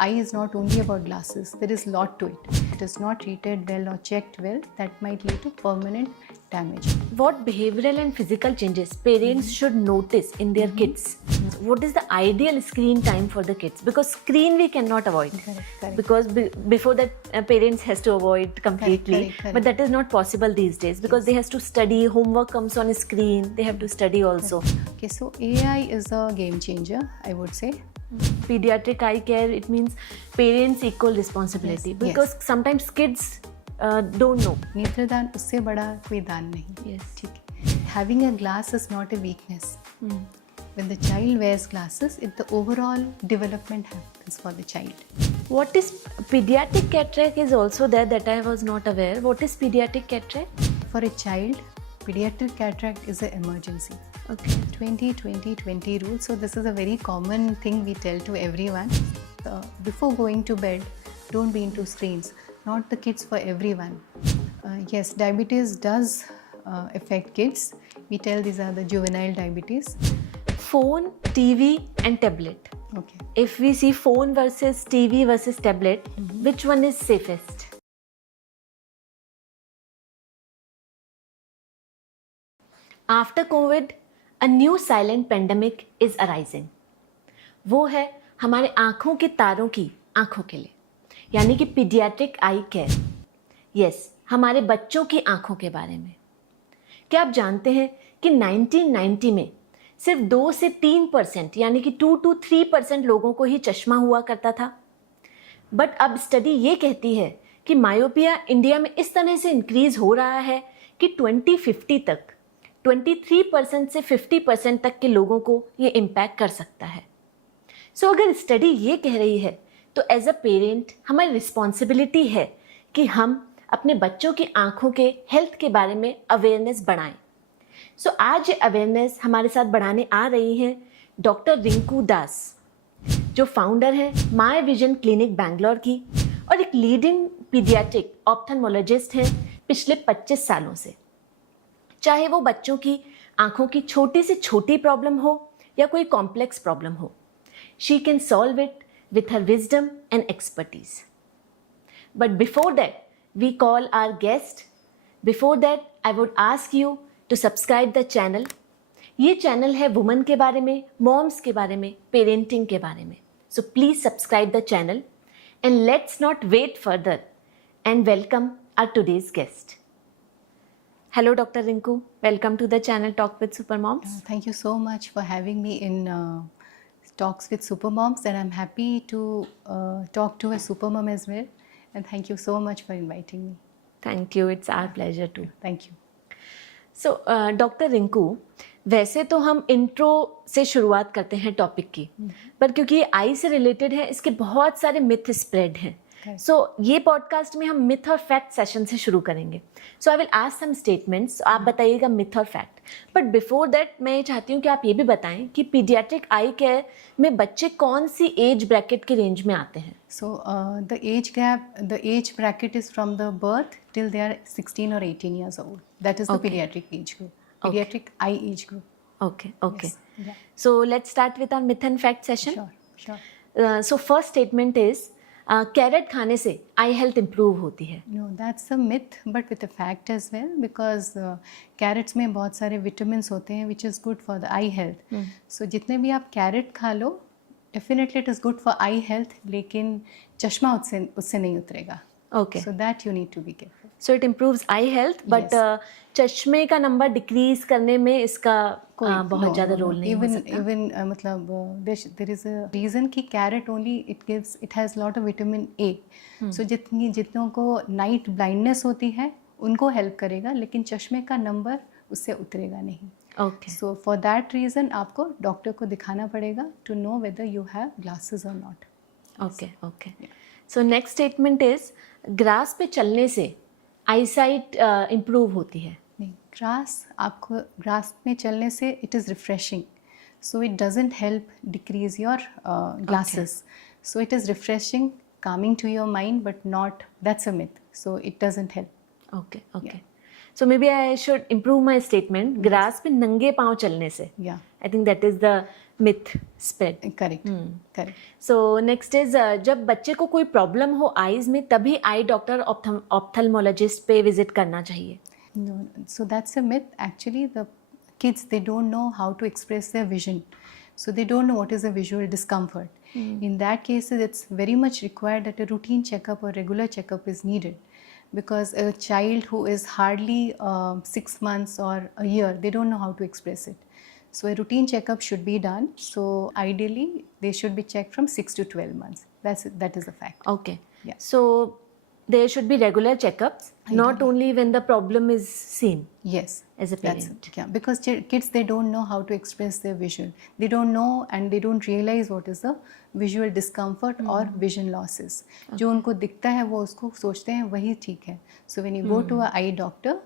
eye is not only about glasses. There is a lot to it. If it is not treated well or checked well, that might lead to permanent damage. What behavioral and physical changes parents should notice in their kids? What is the ideal screen time for the kids? Because screen we cannot avoid. Correct. Because before that parents has to avoid completely. Correct. But that is not possible these days because they has to study, homework comes on a screen, they have to study also. Okay, so AI is a game changer, I would say. Pediatric eye care, it means parents equal responsibility because sometimes kids don't know. नेत्रदान उससे बड़ा कोई दान नहीं. Yes. ठीक है. Having a glass is not a weakness. When the child wears glasses, the overall development happens for the child. What is pediatric cataract is also there that I was not aware. What is pediatric cataract? For a child, pediatric cataract is an emergency. Okay. 20-20-20 rule. So this is a very common thing we tell to everyone. Before going to bed, don't be into screens. Not the kids, for everyone. Yes, diabetes does affect kids. We tell these are the juvenile diabetes. Phone, TV and tablet. Okay. If we see phone versus TV versus tablet, which one is safest? After COVID, a new silent pandemic is arising. वो है हमारे आँखों के तारों की आँखों के लिए, यानी कि पीडियाट्रिक आई केयर. यस, हमारे बच्चों की आँखों के बारे में. क्या आप जानते हैं कि 1990 में सिर्फ 2 से 3% यानी कि 2 to 3% लोगों को ही चश्मा हुआ करता था. बट अब स्टडी ये कहती है कि मायोपिया इंडिया में इस तरह से इंक्रीज हो रहा है कि 2050 तक 23% से 50% तक के लोगों को ये इम्पैक्ट कर सकता है. सो अगर स्टडी ये कह रही है तो एज अ पेरेंट हमारी रिस्पॉन्सिबिलिटी है कि हम अपने बच्चों की आँखों के हेल्थ के बारे में अवेयरनेस बढ़ाएं. सो आज ये अवेयरनेस हमारे साथ बढ़ाने आ रही हैं डॉक्टर रिंकू दास, जो फाउंडर हैं माय विजन क्लिनिक बैंगलोर की और एक लीडिंग पीडियाट्रिक ऑप्थल्मोलॉजिस्ट हैं पिछले 25 सालों से. चाहे वो बच्चों की आँखों की छोटी से छोटी प्रॉब्लम हो या कोई कॉम्प्लेक्स प्रॉब्लम हो, she can solve it with her wisdom and expertise. But before that, we call our guest. Before that, I would ask you to subscribe the channel. ये channel है women के बारे में, moms के बारे में, parenting के बारे में. So please subscribe the channel and let's not wait further and welcome our today's guest. Hello, Dr. Rinku. Welcome to the channel Talk with Supermoms. Thank you so much for having me in Talks with Supermoms, and I'm happy to talk to a supermom as well. And thank you so much for inviting me. Thank you. It's our pleasure too. Thank you. So, Dr. Rinku, वैसे तो हम intro से शुरुआत करते हैं topic की, पर क्योंकि ये आई से रिलेटेड है, इसके बहुत सारे मिथ स्प्रेड हैं. सो ये पॉडकास्ट में हम मिथ और फैक्ट सेशन से शुरू करेंगे. So I will ask some statements, आप बताइएगा मिथ और फैक्ट. बट बिफोर दैट मैं ये चाहती हूँ कि आप ये भी बताएं कि पीडियाट्रिक आई केयर में बच्चे कौन सी एज ब्रैकेट के रेंज में आते हैं. So the age bracket is from the birth till they are 16 or 18 years old. That is the pediatric age group, pediatric eye age group. Okay. Yes. Yeah. So let's start with our myth and fact session. Sure. So first statement is carrot खाने से eye health improve होती है. No, that's a myth but with a fact as well, because carrots में बहुत सारे vitamins होते हैं which is good for the eye health. So जितने भी आप कैरेट खा लो, definitely it is good for eye health, लेकिन चश्मा उससे नहीं उतरेगा. Okay, so that you need to be careful. So it improves eye health, but चश्मे का नंबर डिक्रीज करने में इसका बहुत ज़्यादा रोल नहीं हो सकता. इवन मतलब देयर इज अ रीज़न कि carrot only it has lot of vitamin A. So जितनों को नाइट ब्लाइंडनेस होती है उनको हेल्प करेगा, लेकिन चश्मे का नंबर उससे उतरेगा नहीं. Okay, so for that reason आपको डॉक्टर को दिखाना पड़ेगा to know whether you have glasses और not. Okay. So next statement is grass पे चलने से आईसाइट इम्प्रूव होती है. नहीं, ग्रास में चलने से it is refreshing, so it doesn't help decrease your glasses. So it is refreshing, calming to your mind, but not, that's a myth, so it doesn't help. Okay. So maybe I should improve my statement. Grass पे नंगे पाँव चलने से. Yeah. I think that is the myth spread. Correct. Correct. So next is जब बच्चे को कोई problem हो आईज में तभी आई डॉक्टर ऑप्थल्मोलॉजिस्ट पे विजिट करना चाहिए. No, so that's a myth. Actually, the kids, they don't know how to express their vision. So they don't know what is a visual discomfort. In that case, it's very much required that a routine checkup or regular checkup is needed. Because a child who is hardly 6 months or a year, they don't know how to express it. So a routine checkup should be done. So ideally, they should be checked from 6 to 12 months. That is a fact. Okay. Yeah. So there should be regular checkups, not Ideally. only when the problem is seen Yes. as a parent. Yeah, because kids, they don't know how to express their vision. They don't know and they don't realize what is the visual discomfort or vision losses. जो उनको दिखता है वो उसको सोचते हैं वही ठीक है. So when you go to a eye doctor,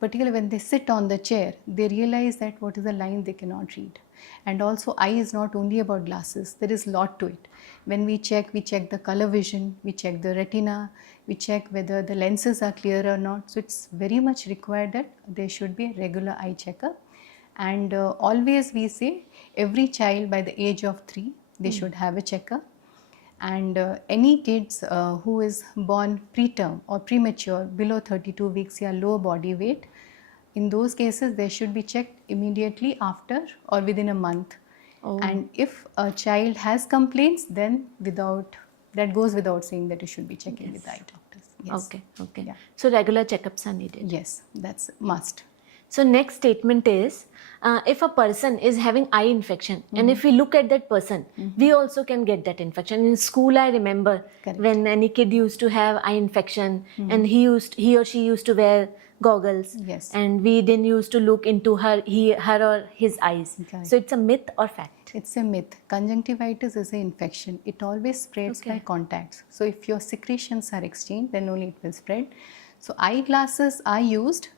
particularly when they sit on the chair, they realize that what is a line they cannot read. And also eye is not only about glasses, there is a lot to it. When we check the color vision, we check the retina, we check whether the lenses are clear or not. So it's very much required that there should be a regular eye checkup. And always we say every child by the age of 3, they should have a checkup. And any kids who is born preterm or premature below 32 weeks or low body weight, in those cases they should be checked immediately after or within a month. And if a child has complaints, then that goes without saying that you should be checking with the eye doctors. Yes. Okay. Yeah. So regular checkups are needed. Yes, that's must. So next statement is, if a person is having eye infection and if we look at that person, we also can get that infection. In school, I remember Correct. when any kid used to have eye infection and he or she used to wear goggles, Yes. and we then used to look into her or his eyes. Correct. So it's a myth or fact? It's a myth. Conjunctivitis is an infection. It always spreads by contacts. So if your secretions are exchanged, then only it will spread. So eyeglasses are used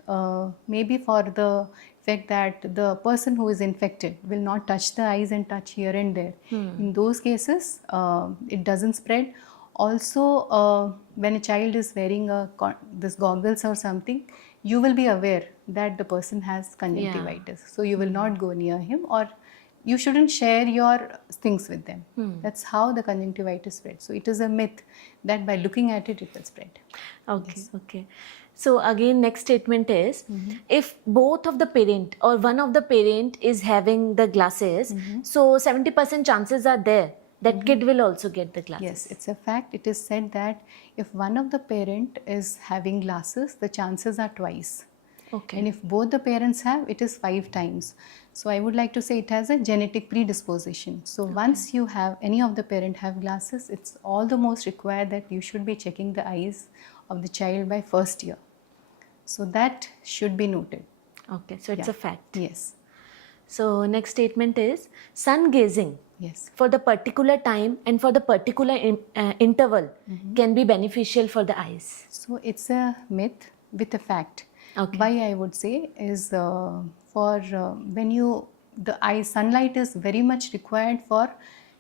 maybe for the fact that the person who is infected will not touch the eyes and touch here and there. In those cases, it doesn't spread. Also, when a child is wearing this goggles or something, you will be aware that the person has conjunctivitis. So you will not go near him, or you shouldn't share your things with them. That's how the conjunctivitis spreads. So it is a myth that by looking at it, it will spread. Okay. So again, next statement is, if both of the parent or one of the parent is having the glasses, so 70% chances are there that kid will also get the glasses. Yes, it's a fact. It is said that if one of the parent is having glasses, the chances are twice. Okay. And if both the parents have, it is 5 times. So I would like to say it has a genetic predisposition. So once you have any of the parent have glasses, it's all the most required that you should be checking the eyes of the child by first year. So that should be noted. Okay, so it's a fact. Yes. So next statement is, sun gazing Yes. for the particular time and for the particular interval can be beneficial for the eyes. So it's a myth with a fact. Okay. Why I would say is when the sunlight is very much required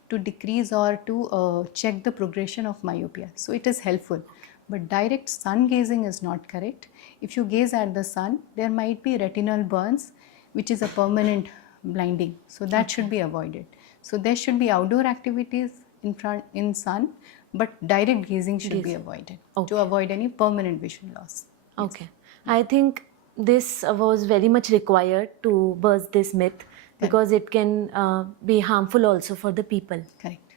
to decrease or to check the progression of myopia. So it is helpful. But direct sun gazing is not correct. If you gaze at the sun, there might be retinal burns, which is a permanent blinding. So that should be avoided. So there should be outdoor activities in sun, but direct gazing should be avoided to avoid any permanent vision loss. Okay. I think this was very much required to burst this myth, because it can be harmful also for the people. Correct.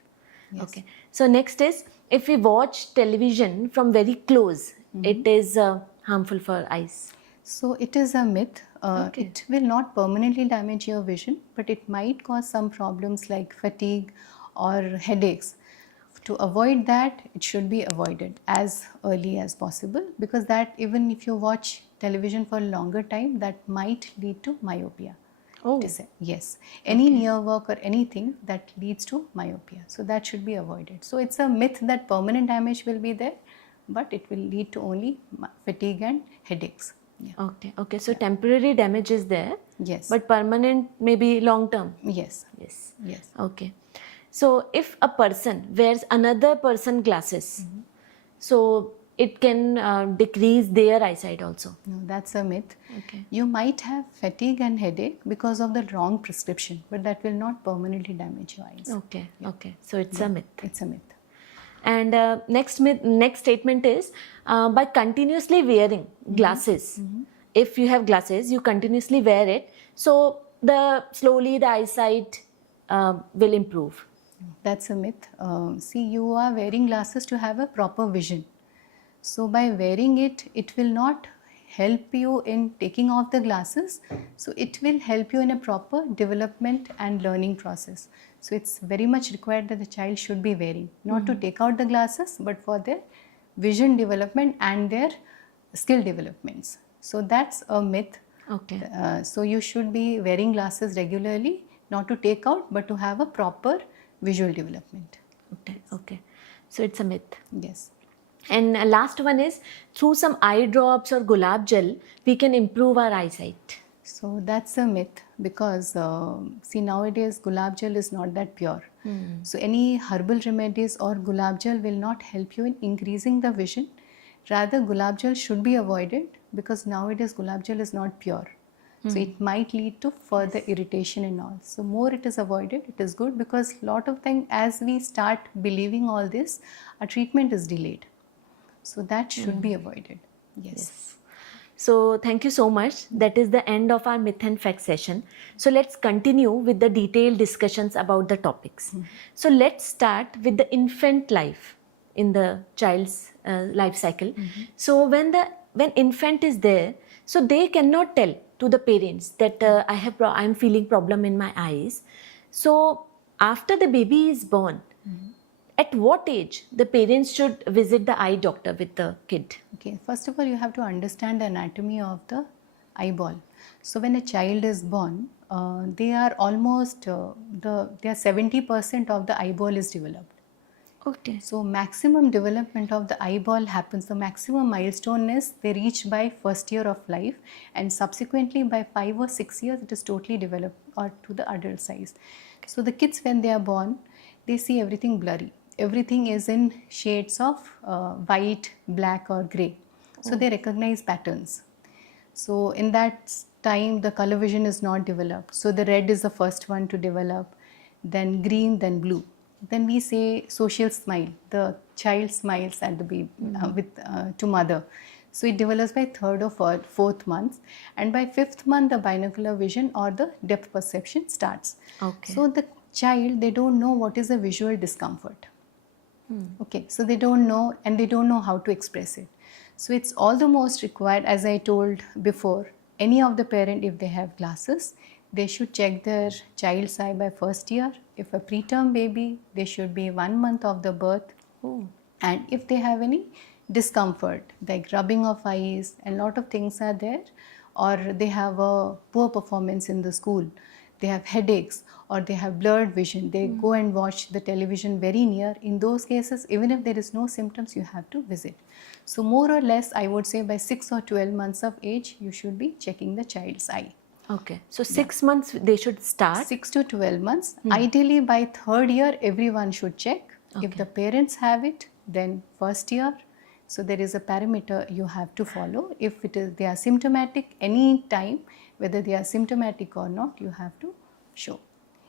Yes. Okay. So next is, if we watch television from very close, it is harmful for eyes. So it is a myth. It will not permanently damage your vision, but it might cause some problems like fatigue or headaches. To avoid that, it should be avoided as early as possible, because that, even if you watch television for a longer time, that might lead to myopia. Oh. Yes. Any near work or anything that leads to myopia. So that should be avoided. So it's a myth that permanent damage will be there, but it will lead to only fatigue and headaches. Yeah. Okay. So temporary damage is there. Yes. But permanent maybe long term. Yes. Okay. So if a person wears another person glasses, so it can decrease their eyesight also. No, that's a myth. Okay. You might have fatigue and headache because of the wrong prescription, but that will not permanently damage your eyes. Okay. Okay. So it's a myth. It's a myth. And next statement is by continuously wearing glasses. If you have glasses, you continuously wear it. So slowly the eyesight will improve. That's a myth. See, you are wearing glasses to have a proper vision. So by wearing it, it will not help you in taking off the glasses. So it will help you in a proper development and learning process. So it's very much required that the child should be wearing, not to take out the glasses, but for their vision development and their skill developments. So that's a myth. Okay. So you should be wearing glasses regularly, not to take out, but to have a proper visual development. Okay. Okay. So it's a myth. Yes. And last one is through some eye drops or gulab gel, we can improve our eyesight. So that's a myth because see, nowadays gulab gel is not that pure. So any herbal remedies or gulab gel will not help you in increasing the vision. Rather, gulab gel should be avoided because nowadays gulab gel is not pure. So it might lead to further irritation and all. So more it is avoided, it is good, because lot of time as we start believing all this, our treatment is delayed. So that should be avoided. Yes. So thank you so much. That is the end of our myth and fact session. So let's continue with the detailed discussions about the topics. So let's start with the infant life in the child's life cycle. So when infant is there, so they cannot tell to the parents that I'm feeling problem in my eyes. So after the baby is born, at what age the parents should visit the eye doctor with the kid? Okay, first of all, you have to understand the anatomy of the eyeball. So when a child is born, they are almost, they are 70% of the eyeball is developed. Okay. So maximum development of the eyeball happens, the maximum milestone is they reach by first year of life, and subsequently by 5 or 6 years it is totally developed or to the adult size. So the kids, when they are born, they see everything blurry. Everything is in shades of white, black or grey. So they recognize patterns. So in that time the color vision is not developed. So the red is the first one to develop, then green, then blue. Then we say social smile. The child smiles at the baby to mother. So it develops by 3rd or 4th month, and by 5th month the binocular vision or the depth perception starts. Okay. So the child, they don't know what is a visual discomfort. Okay, so they don't know, and they don't know how to express it. So it's all the most required, as I told before, any of the parent, if they have glasses, they should check their child's eye by first year. If a preterm baby, they should be 1 month of the birth. And if they have any discomfort like rubbing of eyes and lot of things are there, or they have a poor performance in the school, they have headaches or they have blurred vision, they go and watch the television very near, in those cases, even if there is no symptoms, you have to visit. So more or less, I would say by 6 or 12 months of age, you should be checking the child's eye. Okay. So 6 months they should start? 6 to 12 months. Ideally by 3rd year, everyone should check. Okay. If the parents have it, then first year. So there is a parameter you have to follow. If they are symptomatic any time, whether they are symptomatic or not, you have to show.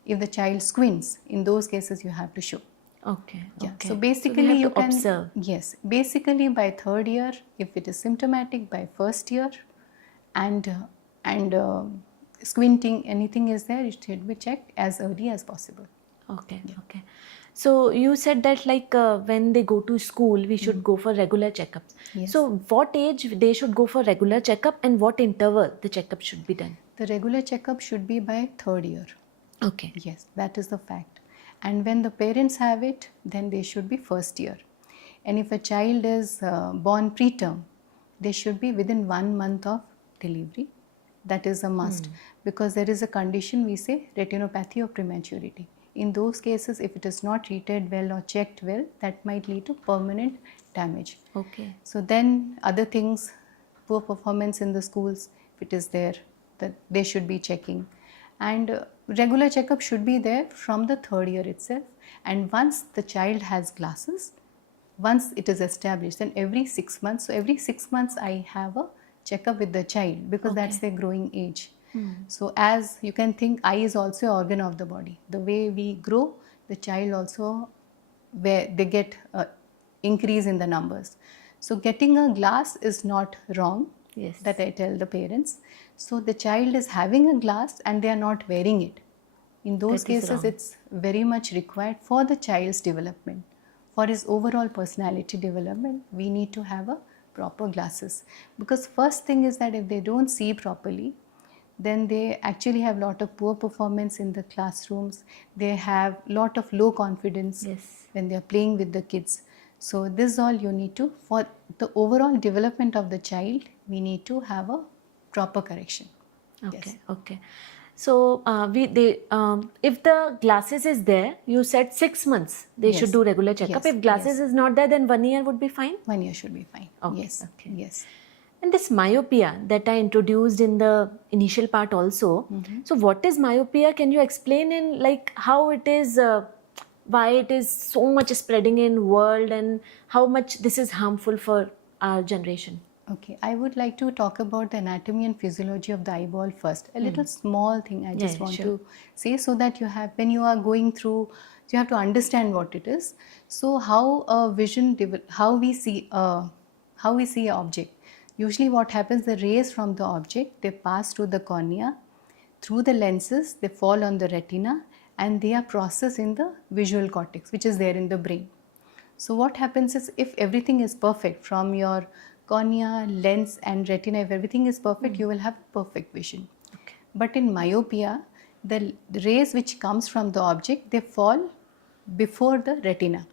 If the child squints, in those cases you have to show. Okay. Yeah. Okay. So basically we have you to can observe. Yes. Basically by 3rd year, if it is symptomatic, by 1st year, and squinting, anything is there, it should be checked as early as possible. Okay. Yeah. Okay. So you said that when they go to school, we should go for regular checkups. Yes. So what age they should go for regular checkup, and what interval the checkup should be done? The regular checkup should be by 3rd year. Okay. Yes, that is the fact. And when the parents have it, then they should be 1st year. And if a child is born preterm, they should be within 1 month of delivery. That is a must, because there is a condition, we say retinopathy of prematurity. In those cases, if it is not treated well or checked well, that might lead to permanent damage. Okay. So then other things, poor performance in the schools, if it is there, that they should be checking. And regular checkup should be there from the 3rd year itself. And once the child has glasses, once it is established, then every 6 months, so every 6 months I have a checkup with the child because that's their growing age. So as you can think, eye is also an organ of the body. The way we grow, the child also, where they get increase in the numbers. So getting a glass is not wrong. Yes. That I tell the parents. So the child is having a glass and they are not wearing it. In those That is cases, wrong. it's very much required for the child's development. For his overall personality development, we need to have a proper glasses. Because first thing is that if they don't see properly, then they actually have lot of poor performance in the classrooms. They have lot of low confidence Yes. when they are playing with the kids. So this all you need to, for the overall development of the child, we need to have a proper correction. Okay. Yes. Okay. So if the glasses is there, you said 6 months they Yes. should do regular checkup. Yes. If glasses is not there, then 1 year would be fine. 1 year should be fine. Okay, Yes. okay. Yes. And this myopia that I introduced in the initial part also. So what is myopia? Can you explain in like how it is, why it is so much spreading in world, and how much this is harmful for our generation? Okay, I would like to talk about the anatomy and physiology of the eyeball first. A little small thing I just want to say, so that you have, when you are going through, you have to understand what it is. So how a vision, how we see an object. Usually what happens, the rays from the object, they pass through the cornea, through the lenses, they fall on the retina, and they are processed in the visual cortex, which is there in the brain. So what happens is, if everything is perfect from your cornea, lens and retina, if everything is perfect, you will have perfect vision. Okay. But in myopia, the rays which comes from the object, they fall before the retina.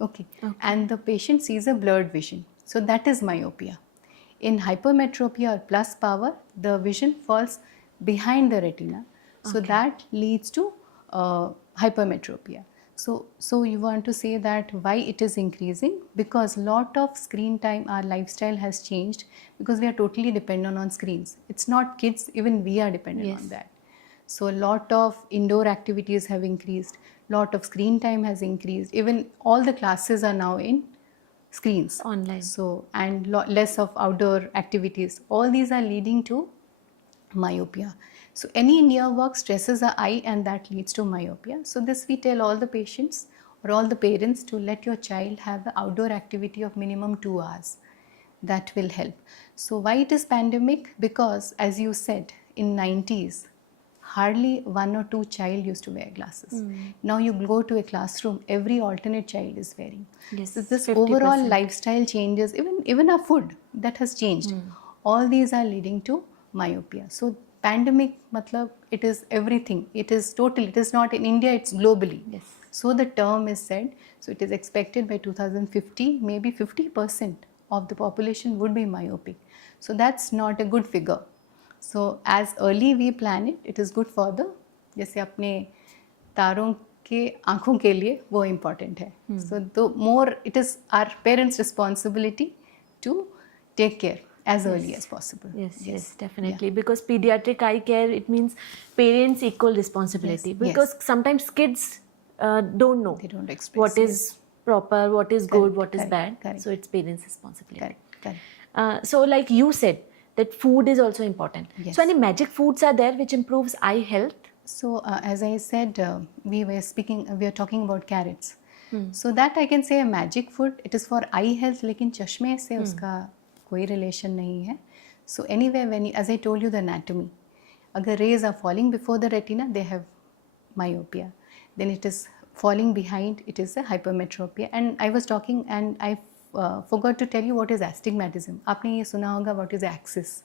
Okay. And the patient sees a blurred vision. So that is myopia. In hypermetropia or plus power, the vision falls behind the retina. So that leads to hypermetropia. So you want to say that why it is increasing? Because lot of screen time, our lifestyle has changed, because we are totally dependent on screens. It's not kids, even we are dependent on that. So a lot of indoor activities have increased, lot of screen time has increased. Even all the classes are now in screens. Online. So, and less of outdoor activities. All these are leading to myopia. So any near work stresses the eye, and that leads to myopia. So this we tell all the patients or all the parents to let your child have the outdoor activity of minimum 2 hours. That will help. So why it is pandemic? Because as you said, in 90s, hardly 1 or 2 child used to wear glasses. Now you go to a classroom, every alternate child is wearing. Yes, So this 50%. overall lifestyle changes, even our food, that has changed. All these are leading to myopia. So pandemic, matlab, it is everything. It is total. It is not in India, it's globally. Yes. So the term is said. So it is expected by 2050, maybe 50% of the population would be myopic. So that's not a good figure. So as early we plan it, it is good for the, जैसे अपने तारों के आँखों के लिए वो important है. So the more, it is our parents' responsibility to take care as early as possible. Yes, definitely. Because pediatric eye care, it means parents' equal responsibility. Because sometimes kids don't know. They don't express. What is proper, what is good, what is correct, bad. So it's parents' responsibility. Correct. So like you said, that food is also important. Yes. So any magic foods are there which improves eye health? So as I said, we are talking about carrots. So that I can say a magic food. It is for eye health, लेकिन चश्मे से उसका कोई relation नहीं है. So anyway, as I told you the anatomy, अगर rays are falling before the retina, they have myopia. Then it is falling behind, it is a hypermetropia. And I was talking, and I forgot to tell you what is astigmatism. आपने ये सुना होगा what is axis.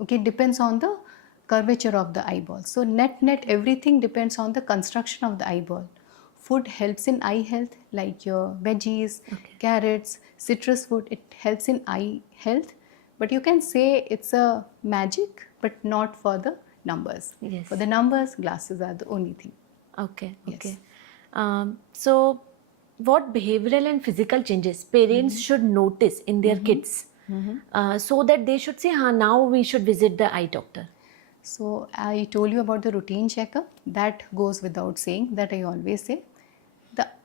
Okay, it depends on the curvature of the eyeball. So net everything depends on the construction of the eyeball. Food helps in eye health, like your veggies, carrots, citrus food. It helps in eye health. But you can say it's a magic, but not for the numbers. Yes. For the numbers, glasses are the only thing. Okay. Yes. So what behavioral and physical changes parents should notice in their kids so that they should say, now we should visit the eye doctor? So I told you about the routine checkup. That goes without saying, that I always say.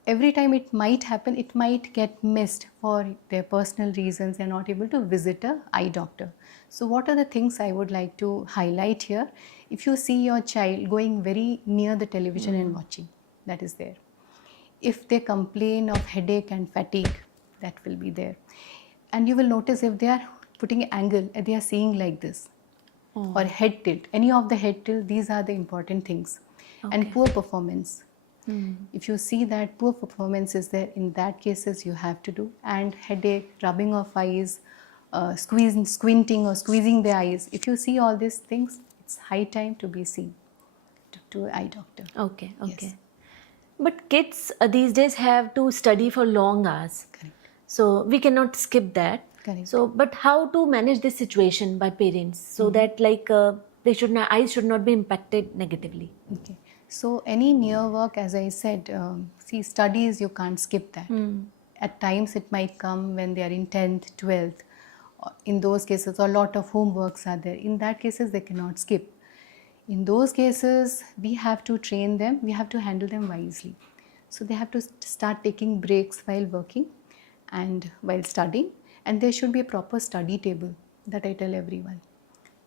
every time it might happen, it might get missed for their personal reasons. They're not able to visit a eye doctor. So what are the things I would like to highlight here? If you see your child going very near the television and watching, that is there. If they complain of headache and fatigue, that will be there. And you will notice if they are putting an angle and they are seeing like this, or head tilt, any of the head tilt, these are the important things. And poor performance. If you see that poor performance is there, in that cases you have to do. And headache, rubbing of eyes, squinting or squeezing the eyes. If you see all these things, it's high time to be seen to an eye doctor. Okay. Yes. But kids these days have to study for long hours. Correct. So we cannot skip that. Correct. So, but how to manage this situation by parents so that they should not, eyes should not be impacted negatively? Okay. So any near work, as I said, see, studies, you can't skip that. At times it might come when they are in 10th, 12th. In those cases, a lot of homeworks are there. In that cases, they cannot skip. In those cases, we have to train them. We have to handle them wisely. So they have to start taking breaks while working and while studying. And there should be a proper study table, that I tell everyone.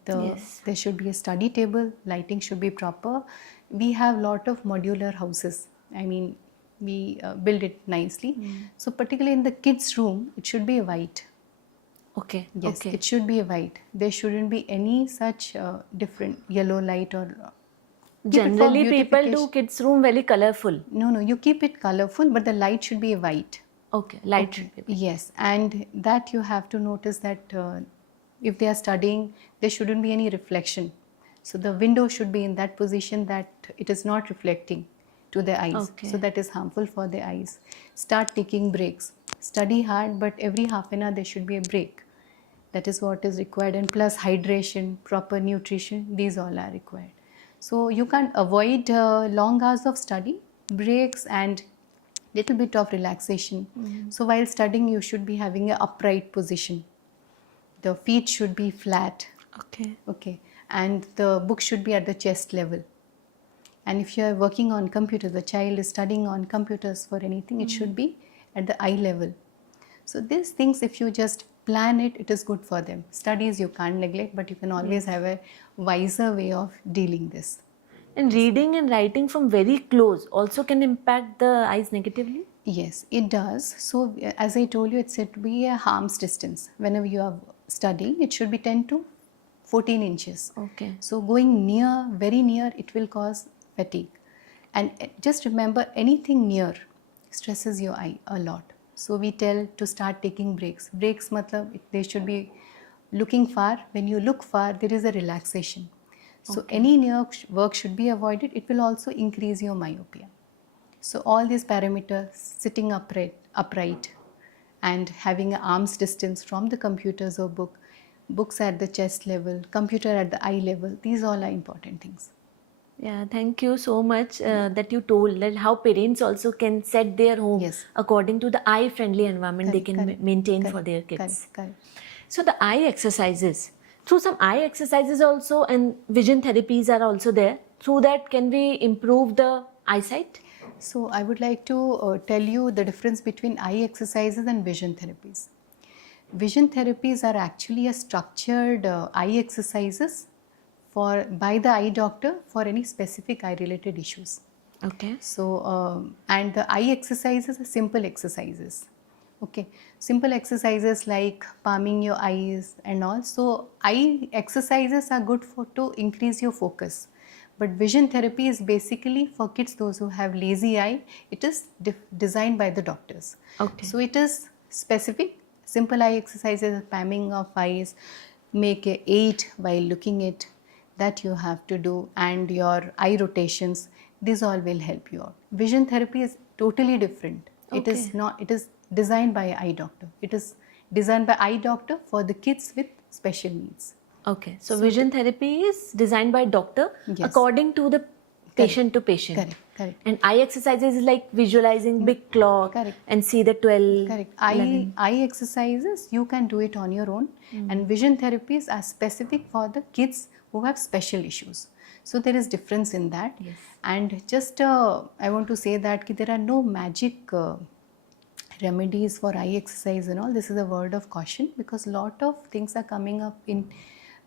There should be a study table, lighting should be proper. We have a lot of modular houses. I mean, we build it nicely. So particularly in the kids' room, it should be white. Okay. Yes, Okay. it should be white. There shouldn't be any such different yellow light or... Generally, people do kids' room very colorful. No, you keep it colorful, but the light should be white. Okay, light should be. Yes, and that you have to notice that if they are studying, there shouldn't be any reflection. So the window should be in that position that it is not reflecting to the eyes. Okay. So that is harmful for the eyes. Start taking breaks. Study hard, but every half an hour there should be a break. That is what is required. And plus hydration, proper nutrition, these all are required. So you can't avoid long hours of study, breaks and little bit of relaxation. So while studying, you should be having an upright position. The feet should be flat. Okay. And the book should be at the chest level. And if you are working on computers, the child is studying on computers for anything, it should be at the eye level. So these things, if you just plan it, it is good for them. Studies you can't neglect, but you can always have a wiser way of dealing this. And reading and writing from very close also can impact the eyes negatively? Yes, it does. So as I told you, it should be a arm's distance. Whenever you are studying, it should be 10 to 14 inches. Okay. So going near, very near, it will cause fatigue. And just remember, anything near stresses your eye a lot. So we tell to start taking breaks. Breaks matlab, they should be looking far. When you look far, there is a relaxation. So any near work should be avoided. It will also increase your myopia. So all these parameters, sitting upright and having an arm's distance from the computers or books at the chest level, computer at the eye level, these all are important things. Yeah, thank you so much that you told that how parents also can set their home according to the eye-friendly environment they can maintain for their kids. Correct. So the eye exercises, through some eye exercises also, and vision therapies are also there. Through that, can we improve the eyesight? So I would like to tell you the difference between eye exercises and vision therapies. Vision therapies are actually a structured eye exercises by the eye doctor for any specific eye related issues. Okay. So and the eye exercises are simple exercises. Okay, simple exercises like palming your eyes and all. So eye exercises are good to increase your focus. But vision therapy is basically for kids, those who have lazy eye. It is designed by the doctors. Okay. So it is specific. Simple eye exercises, palming of eyes, make a 8 while looking at that you have to do, and your eye rotations. These all will help you out. Vision therapy is totally different. It is not. It is designed by an eye doctor. It is designed by eye doctor for the kids with special needs. Okay, so vision therapy is designed by doctor according to the patient to patient. Correct. And eye exercises is like visualizing big clock and see the 12. Correct. Eye exercises, you can do it on your own. And vision therapies are specific for the kids who have special issues. So there is difference in that. Yes. And just I want to say that there are no magic remedies for eye exercise and all. This is a word of caution, because lot of things are coming up in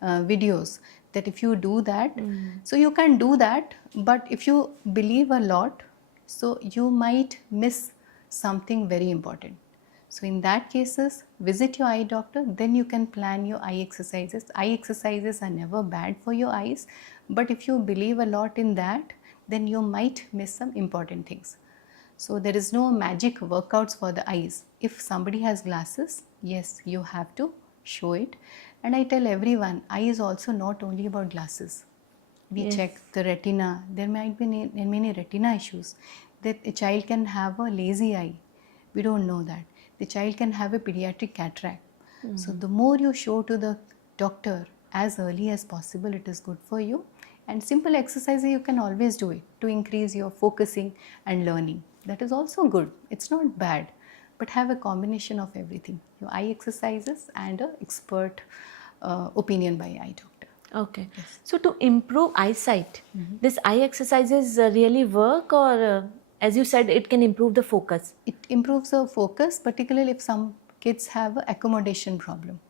videos that if you do that, so you can do that, but if you believe a lot, so you might miss something very important. So in that cases, visit your eye doctor, then you can plan your eye exercises. Eye exercises are never bad for your eyes, but if you believe a lot in that, then you might miss some important things. So there is no magic workouts for the eyes. If somebody has glasses, yes, you have to show it. And I tell everyone, eye is also not only about glasses. We Yes. check the retina. There might be many retina issues. That a child can have a lazy eye. We don't know that. The child can have a pediatric cataract. So the more you show to the doctor as early as possible, it is good for you. And simple exercises you can always do it to increase your focusing and learning. That is also good. It's not bad. But have a combination of everything. Your eye exercises and an expert opinion by eye doctor. Okay. So to improve eyesight, this eye exercises really work, or as you said, it can improve the focus? It improves the focus, particularly if some kids have an accommodation problem.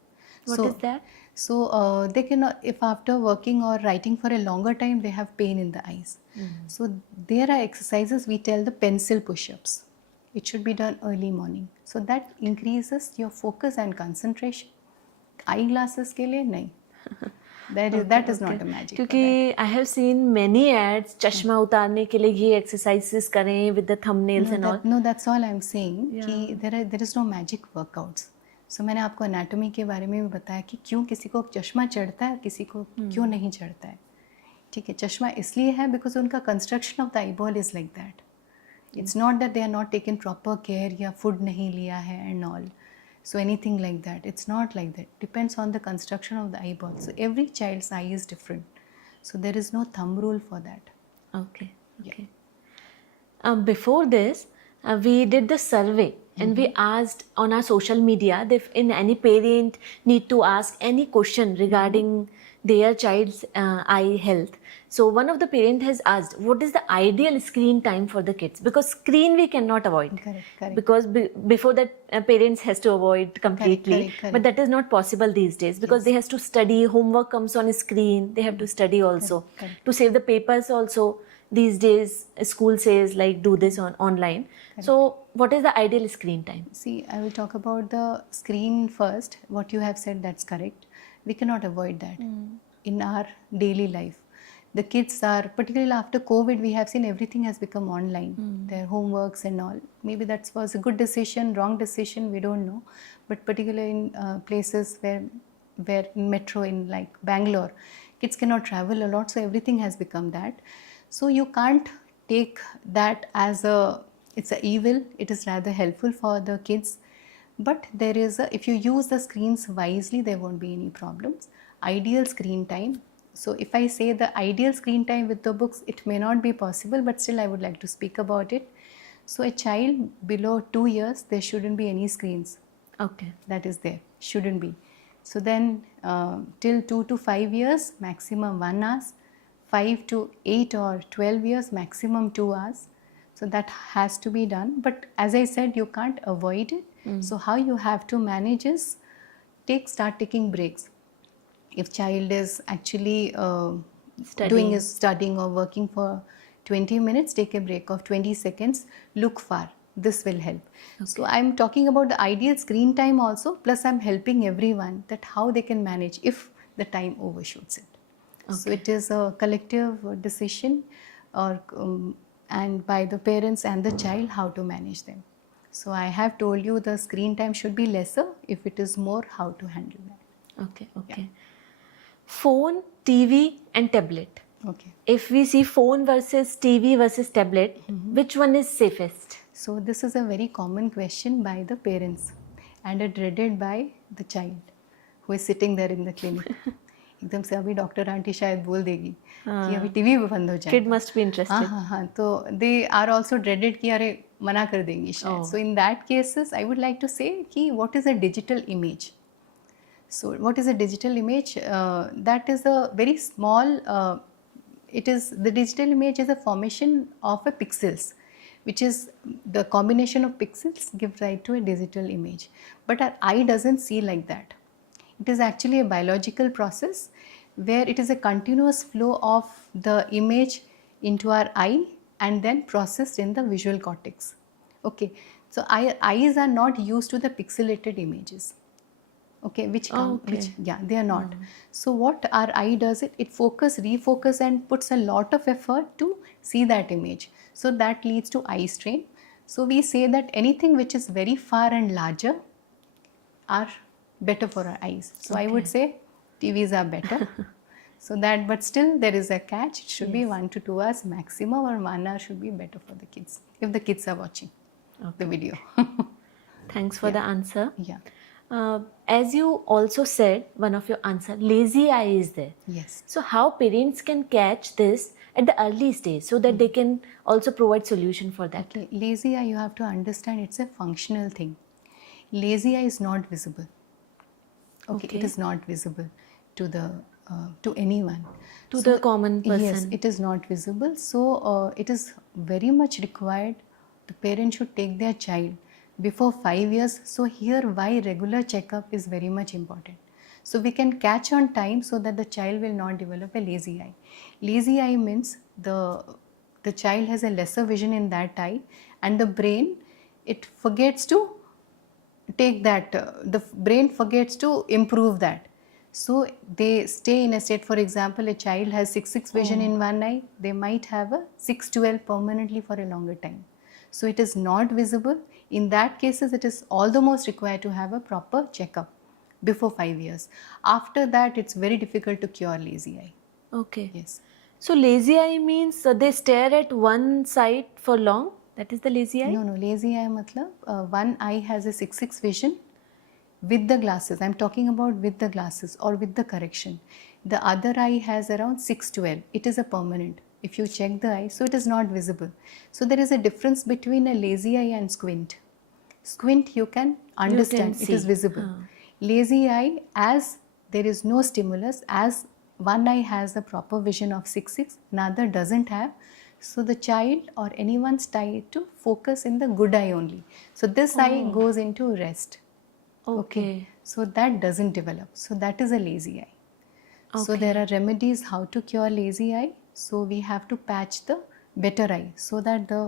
What is that? So they cannot, if after working or writing for a longer time, they have pain in the eyes. So there are exercises we tell the pencil push-ups. It should be done early morning. So that increases your focus and concentration. Eyeglasses के लिए नहीं. That is not a magic. क्योंकि I have seen many ads, चश्मा उतारने के लिए ये exercises करें with the thumbnails and all. No, that's all I'm saying. कि there is no magic workouts. So मैंने आपको anatomy के बारे में भी बताया कि क्यों किसी को चश्मा चढ़ता है, किसी को क्यों नहीं चढ़ता है. ठीक है, चश्मा इसलिए है because उनका construction of the eyeball is like that. It's not that they are not taken proper care या food नहीं लिया है and all. So anything like that. It's not like that. Depends on the construction of the eyeball. So every child's eye is different. So there is no thumb rule for that. Okay. Okay. Before this, we did the survey and we asked on our social media that if any parent need to ask any question regarding their child's eye health. So one of the parent has asked, what is the ideal screen time for the kids? Because screen we cannot avoid. Correct. Because before that parents has to avoid completely. Correct. But that is not possible these days because they has to study, homework comes on screen, they have to study also. Correct. To save the papers also, these days school says like do this online. So what is the ideal screen time? See, I will talk about the screen first. What you have said, that's correct. We cannot avoid that in our daily life. The kids are, particularly after COVID, we have seen everything has become online. Their homeworks and all. Maybe that was a good decision, wrong decision, we don't know. But particularly in places where in metro, in like Bangalore, kids cannot travel a lot, so everything has become that. So you can't take that as it's an evil. It is rather helpful for the kids. But there is if you use the screens wisely, there won't be any problems. Ideal screen time. So if I say the ideal screen time with the books, it may not be possible, but still I would like to speak about it. So a child below 2 years, there shouldn't be any screens. Okay. That is there. Shouldn't be. So then till 2 to 5 years, maximum 1 hour. 5 to 8 or 12 years, maximum 2 hours. So that has to be done. But as I said, you can't avoid it. So how you have to manage is start taking breaks. If child is actually studying or working for 20 minutes, take a break of 20 seconds, look far. This will help. Okay. So I'm talking about the ideal screen time also, plus I'm helping everyone that how they can manage if the time overshoots it. Okay. So it is a collective decision or and by the parents and the child how to manage them. So I have told you the screen time should be lesser. If it is more, how to handle that. Okay. Yeah. Phone, TV and tablet. Okay. If we see phone versus TV versus tablet, which one is safest? So this is a very common question by the parents and dreaded by the child who is sitting there in the clinic. एकदम से अभी doctor aunty शायद बोल देगी कि अभी TV भी बंद हो जाए. Kid must be interested. हाँ. तो they are also dreaded कि अरे मना कर देंगी शायद. So in that cases, I would like to say कि what is a digital image? So what is a digital image? That is a very small it is, the digital image is a formation of a pixels, which is the combination of pixels give rise to a digital image. But our eye doesn't see like that. It is actually a biological process where it is a continuous flow of the image into our eye and then processed in the visual cortex. Okay, so our eyes are not used to the pixelated images. Okay, which come, which, yeah, they are not. So what our eye does, it focus, refocus and puts a lot of effort to see that image. So that leads to eye strain. So we say that anything which is very far and larger are better for our eyes. So I would say TVs are better. So that, but still there is a catch. It should be 1 to 2 hours maximum, or 1 hour should be better for the kids if the kids are watching the video. Thanks for the answer. Yeah. As you also said, one of your answer, lazy eye is there. Yes. So how parents can catch this at the early stage so that they can also provide solution for that? Okay, lazy eye, you have to understand it's a functional thing. Lazy eye is not visible. Okay, it is not visible to the to anyone. To the common person. Yes, it is not visible. So it is very much required. The parent should take their child before 5 years. So here, why regular checkup is very much important. So we can catch on time so that the child will not develop a lazy eye. Lazy eye means the child has a lesser vision in that eye, and the brain, it forgets to take that, the brain forgets to improve that. So they stay in a state. For example, a child has 6/6 vision in one eye, they might have a 6/12 permanently for a longer time. So it is not visible. In that cases, it is all the most required to have a proper checkup before 5 years. After that, it's very difficult to cure lazy eye. Okay. Yes. So lazy eye means they stare at one side for long. That is the lazy eye? No, lazy eye matlab one eye has a 6/6 vision with the glasses. I'm talking about with the glasses or with the correction. The other eye has around 6/12. It is a permanent. If you check the eye, so it is not visible. So there is a difference between a lazy eye and squint. Squint you can understand, it is visible. Lazy eye, as there is no stimulus, as one eye has a proper vision of 6/6, another doesn't have. So the child or anyone's tried to focus in the good eye only. So this eye goes into rest. Okay. So that doesn't develop. So that is a lazy eye. So there are remedies how to cure lazy eye. So we have to patch the better eye so that the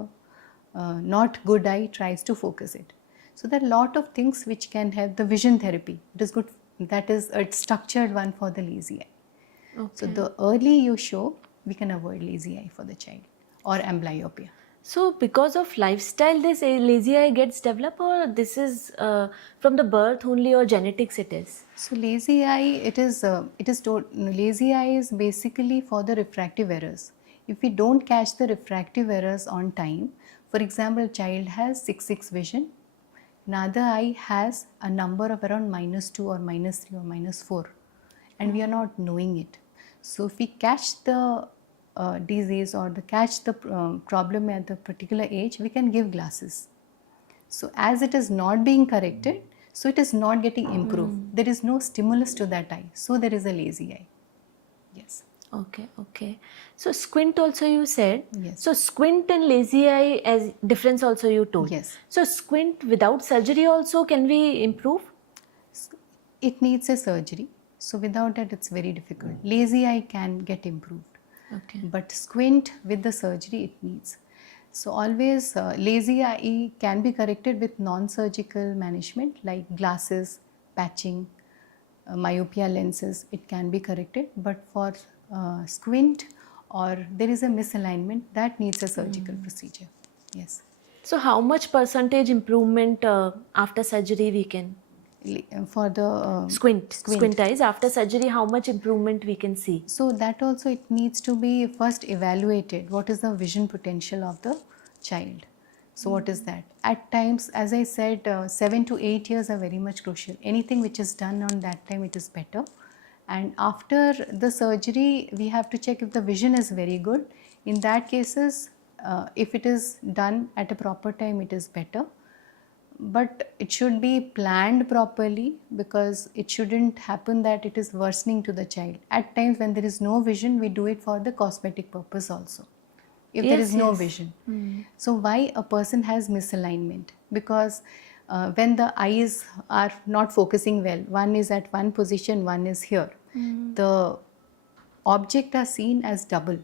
not good eye tries to focus it. So there are a lot of things which can help. The vision therapy, it is good. That is a structured one for the lazy eye. So the early you show, we can avoid lazy eye for the child or amblyopia. So because of lifestyle, this lazy eye gets developed, or this is from the birth only, or genetics it is? So lazy eye, lazy eye is basically for the refractive errors. If we don't catch the refractive errors on time, for example, child has 6/6 vision, another eye has a number of around -2 or -3 or -4, and we are not knowing it. So if we catch the disease or catch the problem at the particular age, we can give glasses. So as it is not being corrected, so it is not getting improved. There is no stimulus to that eye. So there is a lazy eye. Yes. Okay. So squint also you said. Yes. So squint and lazy eye as difference also you told. Yes. So squint without surgery also can we improve? It needs a surgery. So without that, it's very difficult. Lazy eye can get improved. Okay. But squint with the surgery, it needs. So always lazy eye can be corrected with non-surgical management like glasses, patching, myopia lenses. It can be corrected. But for squint or there is a misalignment, that needs a surgical procedure. Yes. So how much percentage improvement after surgery we can? For the Squint eyes after surgery, how much improvement we can see? So that also, it needs to be first evaluated. What is the vision potential of the child? So what is that? At times, as I said, 7 to 8 years are very much crucial. Anything which is done on that time, it is better. And after the surgery, we have to check if the vision is very good. In that cases, if it is done at a proper time, it is better. but it should be planned properly, because it shouldn't happen that it is worsening to the child. At times when there is no vision, we do it for the cosmetic purpose also, if there is Yes, no yes. vision. So why a person has misalignment? Because when the eyes are not focusing well, one is at one position, one is here, the object are seen as double.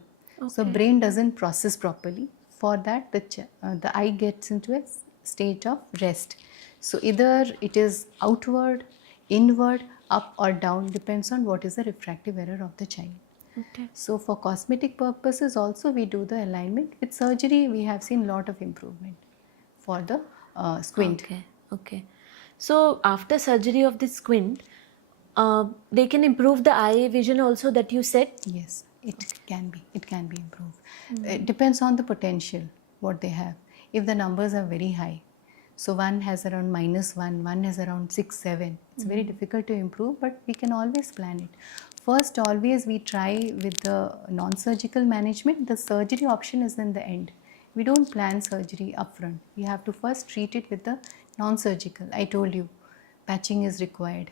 So Okay. brain doesn't process properly. For that, the eye gets into a state of rest. So either it is outward, inward, up or down, depends on what is the refractive error of the child. Okay. So for cosmetic purposes also we do the alignment. With surgery we have seen lot of improvement for the squint. Okay. Okay. So after surgery of the squint, they can improve the eye vision also that you said. Yes, it can be. It can be improved. It depends on the potential what they have. If the numbers are very high, so one has around -1, one has around 6, 7. It's very difficult to improve, but we can always plan it. First, always we try with the non-surgical management. The surgery option is in the end. We don't plan surgery upfront. We have to first treat it with the non-surgical. I told you, patching is required.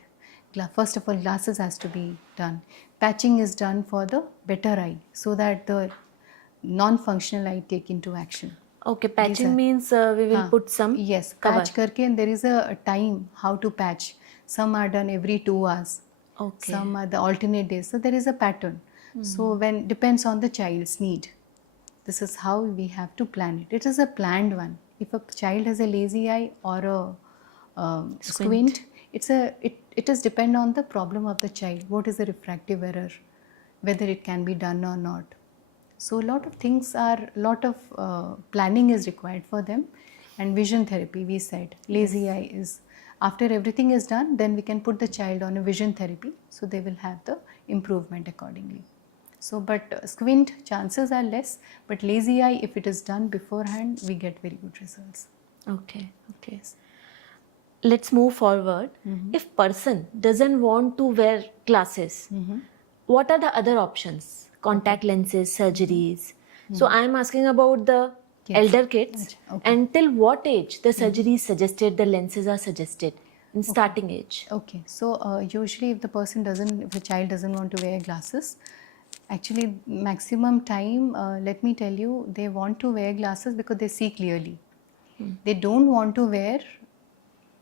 First of all, glasses has to be done. Patching is done for the better eye, so that the non-functional eye take into action. Okay, patching are- means we will put some Yes, cover. patch karke, and there is a time how to patch. Some are done every 2 hours. Okay. Some are the alternate days. So there is a pattern. So when depends on the child's need. This is how we have to plan it. It is a planned one. If a child has a lazy eye or a squint, it is depend on the problem of the child. What is the refractive error? Whether it can be done or not. So a lot of things are, lot of planning is required for them. And vision therapy, we said, lazy eye is, after everything is done, then we can put the child on a vision therapy, so they will have the improvement accordingly. So, but squint chances are less, but lazy eye, if it is done beforehand, we get very good results. Okay. Okay. Let's move forward. If person doesn't want to wear glasses, what are the other options? Contact lenses, surgeries. So I am asking about the elder kids. Okay. And till what age the surgery is suggested, the lenses are suggested in starting age? Okay, so usually if the child doesn't want to wear glasses, actually maximum time, let me tell you, they want to wear glasses because they see clearly. They don't want to wear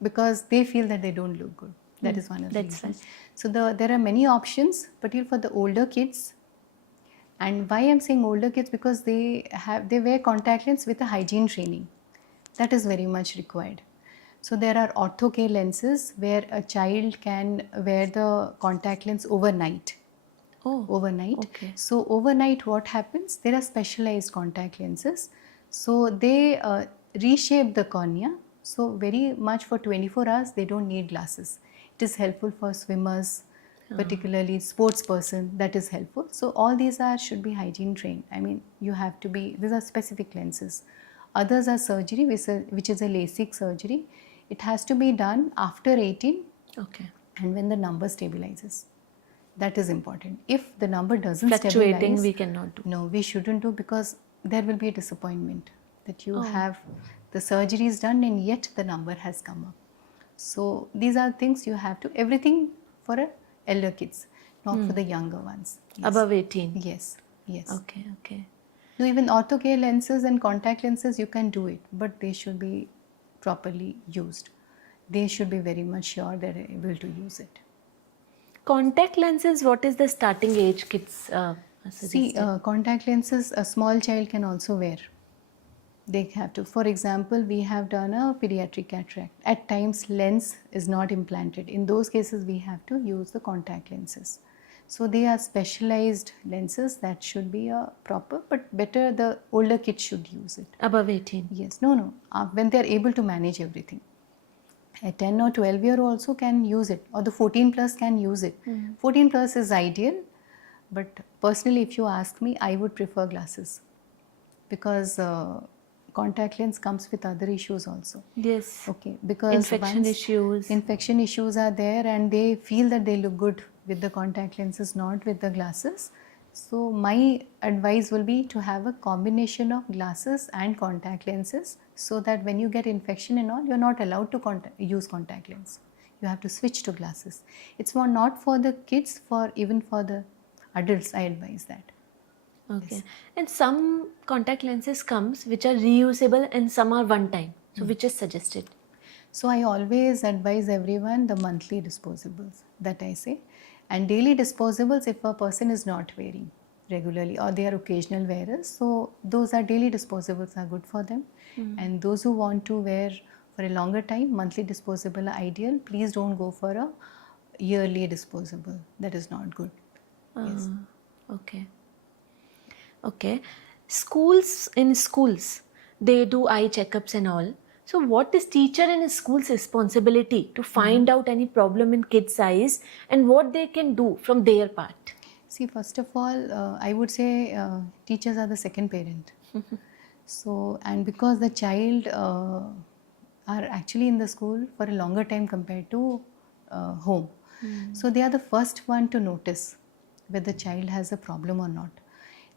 because they feel that they don't look good. That is one of the That's reasons. So there are many options, particularly for the older kids. And why I'm saying older kids, because they wear contact lens with a hygiene training. That is very much required. So there are ortho care lenses where a child can wear the contact lens overnight. Oh, Overnight. okay. So overnight what happens? There are specialized contact lenses. So they reshape the cornea. So very much for 24 hours they don't need glasses. It is helpful for swimmers, particularly sports person, that is helpful. So all these should be hygiene trained. I mean, you have to be, these are specific lenses. Others are surgery, which is a LASIK surgery. It has to be done after 18 Okay. and when the number stabilizes. That is important. If the number doesn't Fluctuating stabilize, we cannot do. no, we shouldn't do, because there will be a disappointment that you have the surgery is done and yet the number has come up. So these are things you have to, everything for elder kids, not for the younger ones. Yes. Above 18. Yes, yes. Okay, okay. No, even ortho care lenses and contact lenses, you can do it, but they should be properly used. They should be very much sure they're able to use it. Contact lenses, what is the starting age kids See, contact lenses a small child can also wear. They have to. For example, we have done a pediatric cataract. At times, lens is not implanted. In those cases, we have to use the contact lenses. So they are specialized lenses that should be proper, but better the older kids should use it. Above 18. Yes, no. When they are able to manage everything. A 10 or 12 year also can use it, or the 14 plus can use it. 14 plus is ideal, but personally if you ask me, I would prefer glasses, because contact lens comes with other issues also. Yes. Okay, because Infection issues are there and they feel that they look good with the contact lenses, not with the glasses. So my advice will be to have a combination of glasses and contact lenses, so that when you get infection and all, you're not allowed to use contact lens. You have to switch to glasses. It's not for the kids, even for the adults, I advise that. Okay. Yes. And some contact lenses comes which are reusable and some are one time. So which is suggested? So I always advise everyone the monthly disposables that I say, and daily disposables if a person is not wearing regularly or they are occasional wearers. So those are daily disposables are good for them. And those who want to wear for a longer time, monthly disposable are ideal. Please don't go for a yearly disposable. That is not good. Yes. Okay. Okay. In schools, they do eye checkups and all. So what is teacher and school's responsibility to find out any problem in kids' eyes and what they can do from their part? See, first of all, I would say teachers are the second parent. So, and because the child are actually in the school for a longer time compared to home. So they are the first one to notice whether the child has a problem or not.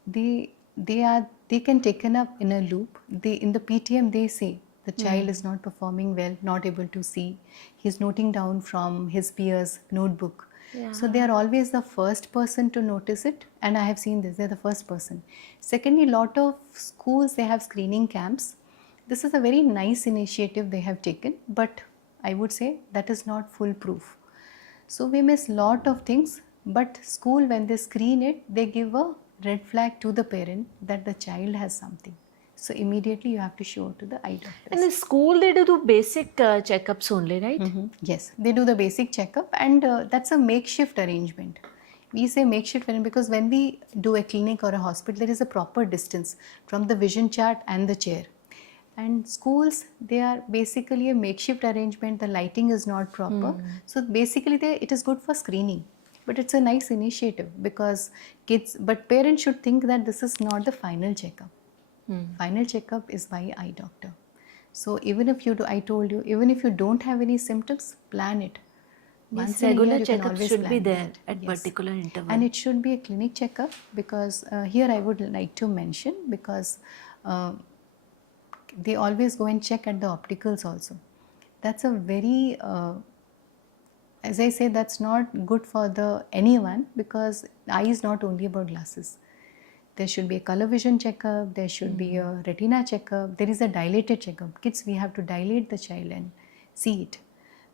They can taken up in a loop. In the PTM they say the child is not performing well, not able to see. He's noting down from his peers' notebook. So they are always the first person to notice it, and I have seen this, they're the first person. Secondly, lot of schools, they have screening camps. This is a very nice initiative they have taken, but I would say that is not foolproof. So we miss lot of things, but school, when they screen it, they give a red flag to the parent that the child has something. So immediately you have to show to the eye doctor. And in school, they do basic checkups only, right? Yes, they do the basic checkup, and that's a makeshift arrangement. We say makeshift because when we do a clinic or a hospital, there is a proper distance from the vision chart and the chair. And schools, they are basically a makeshift arrangement. The lighting is not proper. So basically, it is good for screening. But it's a nice initiative because parents should think that this is not the final checkup. Final checkup is by eye doctor. So even if I told you, even if you don't have any symptoms, plan it. Yes, regular checkup should be there at particular interval. And it should be a clinic checkup because here I would like to mention, because they always go and check at the opticals also. That's a very, as I say, that's not good for anyone, because eye is not only about glasses. There should be a color vision checkup, there should be a retina checkup, there is a dilated checkup. Kids, we have to dilate the child and see it,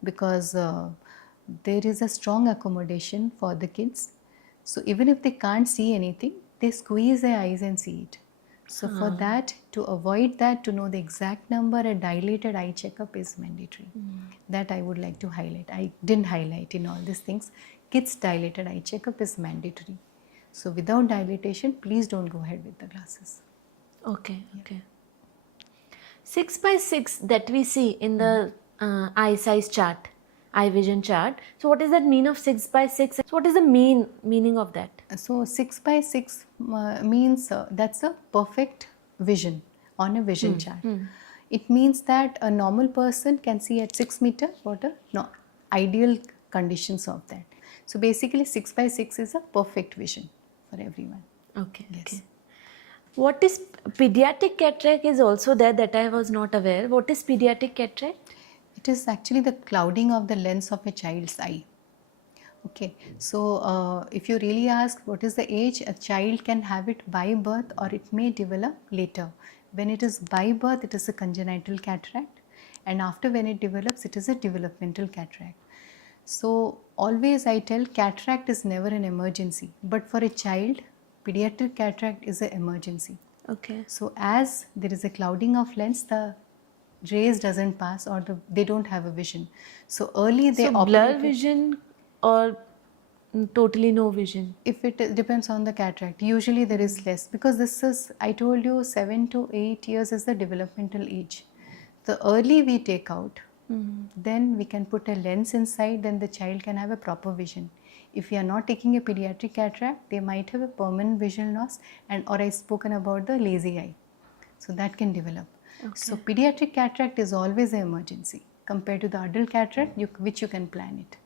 because there is a strong accommodation for the kids. So even if they can't see anything, they squeeze their eyes and see it. So for that, to avoid that, to know the exact number, a dilated eye checkup is mandatory. That I would like to highlight. I didn't highlight in all these things. Kids' dilated eye checkup is mandatory. So without dilatation, please don't go ahead with the glasses. Okay, okay. 6x6 that we see in the eye size chart, eye vision chart. So what does that mean of 6x6? So what is the meaning of that? So 6x6 means that's a perfect vision on a vision chart. It means that a normal person can see at 6 meter, ideal conditions of that. So basically 6x6 is a perfect vision for everyone. Okay, Yes. okay. What is pediatric cataract is also there that I was not aware. What is pediatric cataract? It is actually the clouding of the lens of a child's eye. Okay, so if you really ask what is the age, a child can have it by birth or it may develop later. When it is by birth, it is a congenital cataract, and after, when it develops, it is a developmental cataract. So always I tell, cataract is never an emergency, but for a child, pediatric cataract is an emergency. Okay. So as there is a clouding of lens, the rays doesn't pass, or they don't have a vision. So early they So blur vision or totally no vision? If it depends on the cataract, usually there is less, because this is, I told you, 7 to 8 years is the developmental age. The early we take out, then we can put a lens inside, then the child can have a proper vision. If we are not taking a pediatric cataract, they might have a permanent vision loss, or I've spoken about the lazy eye. So that can develop. Okay. So pediatric cataract is always an emergency compared to the adult cataract, which you can plan it.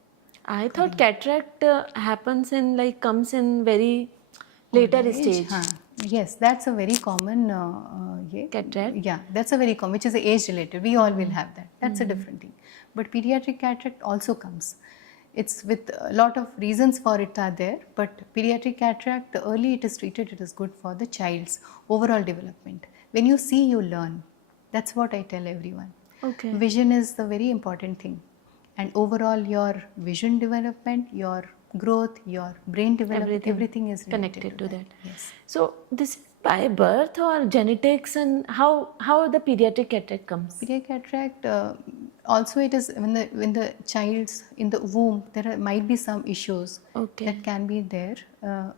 I thought cataract happens in, comes in very later old age, stage yes, that's a very common cataract. yeah, that's a very common, which is age related. We all will have that. That's a different thing. But pediatric cataract also comes. It's with a lot of reasons for it are there, but pediatric cataract, the early it is treated, it is good for the child's overall development. When you see, you learn. That's what I tell everyone. Okay. Vision is the very important thing, and overall your vision development, your growth, your brain development, everything is connected to that. Yes. So this is by birth or genetics, and how the pediatric cataract comes? Pediatric cataract, also it is when the child's in the womb, might be some issues that can be there.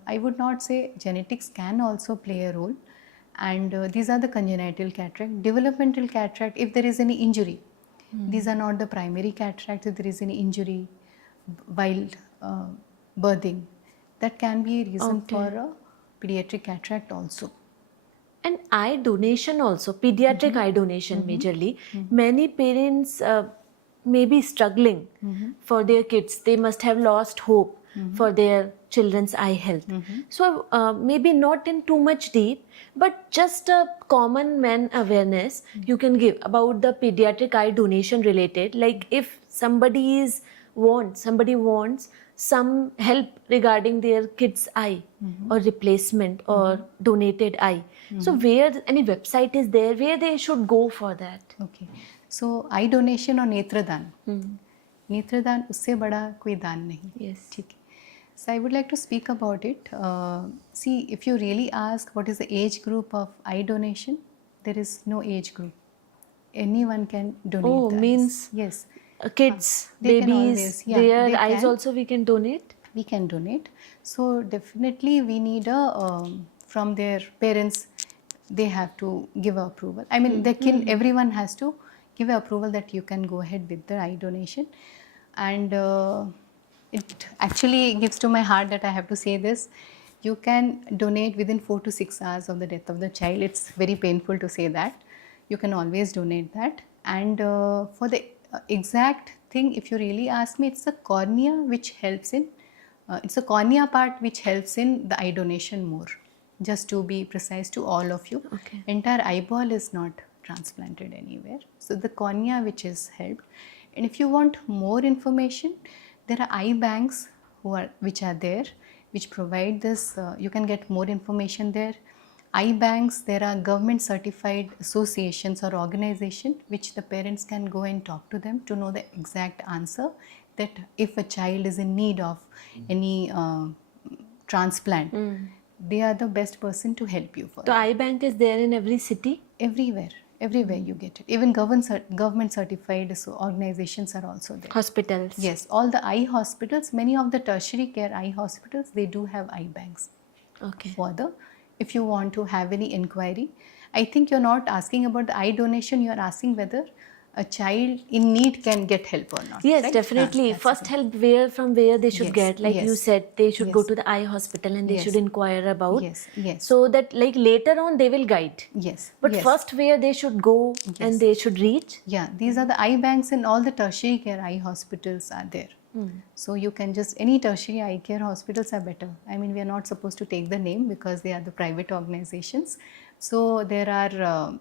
I would not say genetics can also play a role, and these are the congenital cataract. Developmental cataract, if there is any injury, these are not the primary cataract. If there is any injury while birthing, that can be a reason for a pediatric cataract also. And eye donation also, pediatric eye donation majorly. Many parents may be struggling for their kids. They must have lost hope for their children's eye health. So maybe not in too much deep, but just a common man awareness you can give about the pediatric eye donation related. Like if somebody wants some help regarding their kid's eye or replacement or donated eye. So where any website is there where they should go for that? Okay. So eye donation or नेत्रदान. नेत्रदान उससे बड़ा कोई दान नहीं. Yes. ठीक है. So I would like to speak about it. See, if you really ask what is the age group of eye donation, there is no age group. Anyone can donate. Oh, means yes. Kids, They can babies, always, yeah, their they eyes can. also we can donate? We can donate. So definitely we need from their parents, they have to give approval. I mean, everyone has to give approval that you can go ahead with the eye donation. And it actually gives to my heart that I have to say this. You can donate within 4 to 6 hours of the death of the child. It's very painful to say that. You can always donate that. And for the exact thing, if you really ask me, it's the cornea which helps in, it's the cornea part which helps in the eye donation more. Just to be precise to all of you, entire eyeball is not transplanted anywhere. So the cornea which is helped. And if you want more information, there are eye banks which are there, which provide this. You can get more information there. Eye banks, there are government certified associations or organizations which the parents can go and talk to them to know the exact answer, that if a child is in need of any transplant, they are the best person to help you for The eye bank is there in every city? Everywhere you get it. Even government certified organizations are also there. Hospitals? Yes, all the eye hospitals, many of the tertiary care eye hospitals, they do have eye banks. Okay. If you want to have any inquiry. I think you're not asking about the eye donation, you're asking whether a child in need can get help or not. Yes, right? definitely. First help from where they should get. Like you said, they should go to the eye hospital and they should inquire about. Yes. So that like later on they will guide. Yes. But first where they should go and they should reach. Yeah, these are the eye banks in all the tertiary care eye hospitals are there. So you can any tertiary eye care hospitals are better. I mean, we are not supposed to take the name because they are the private organizations. So there are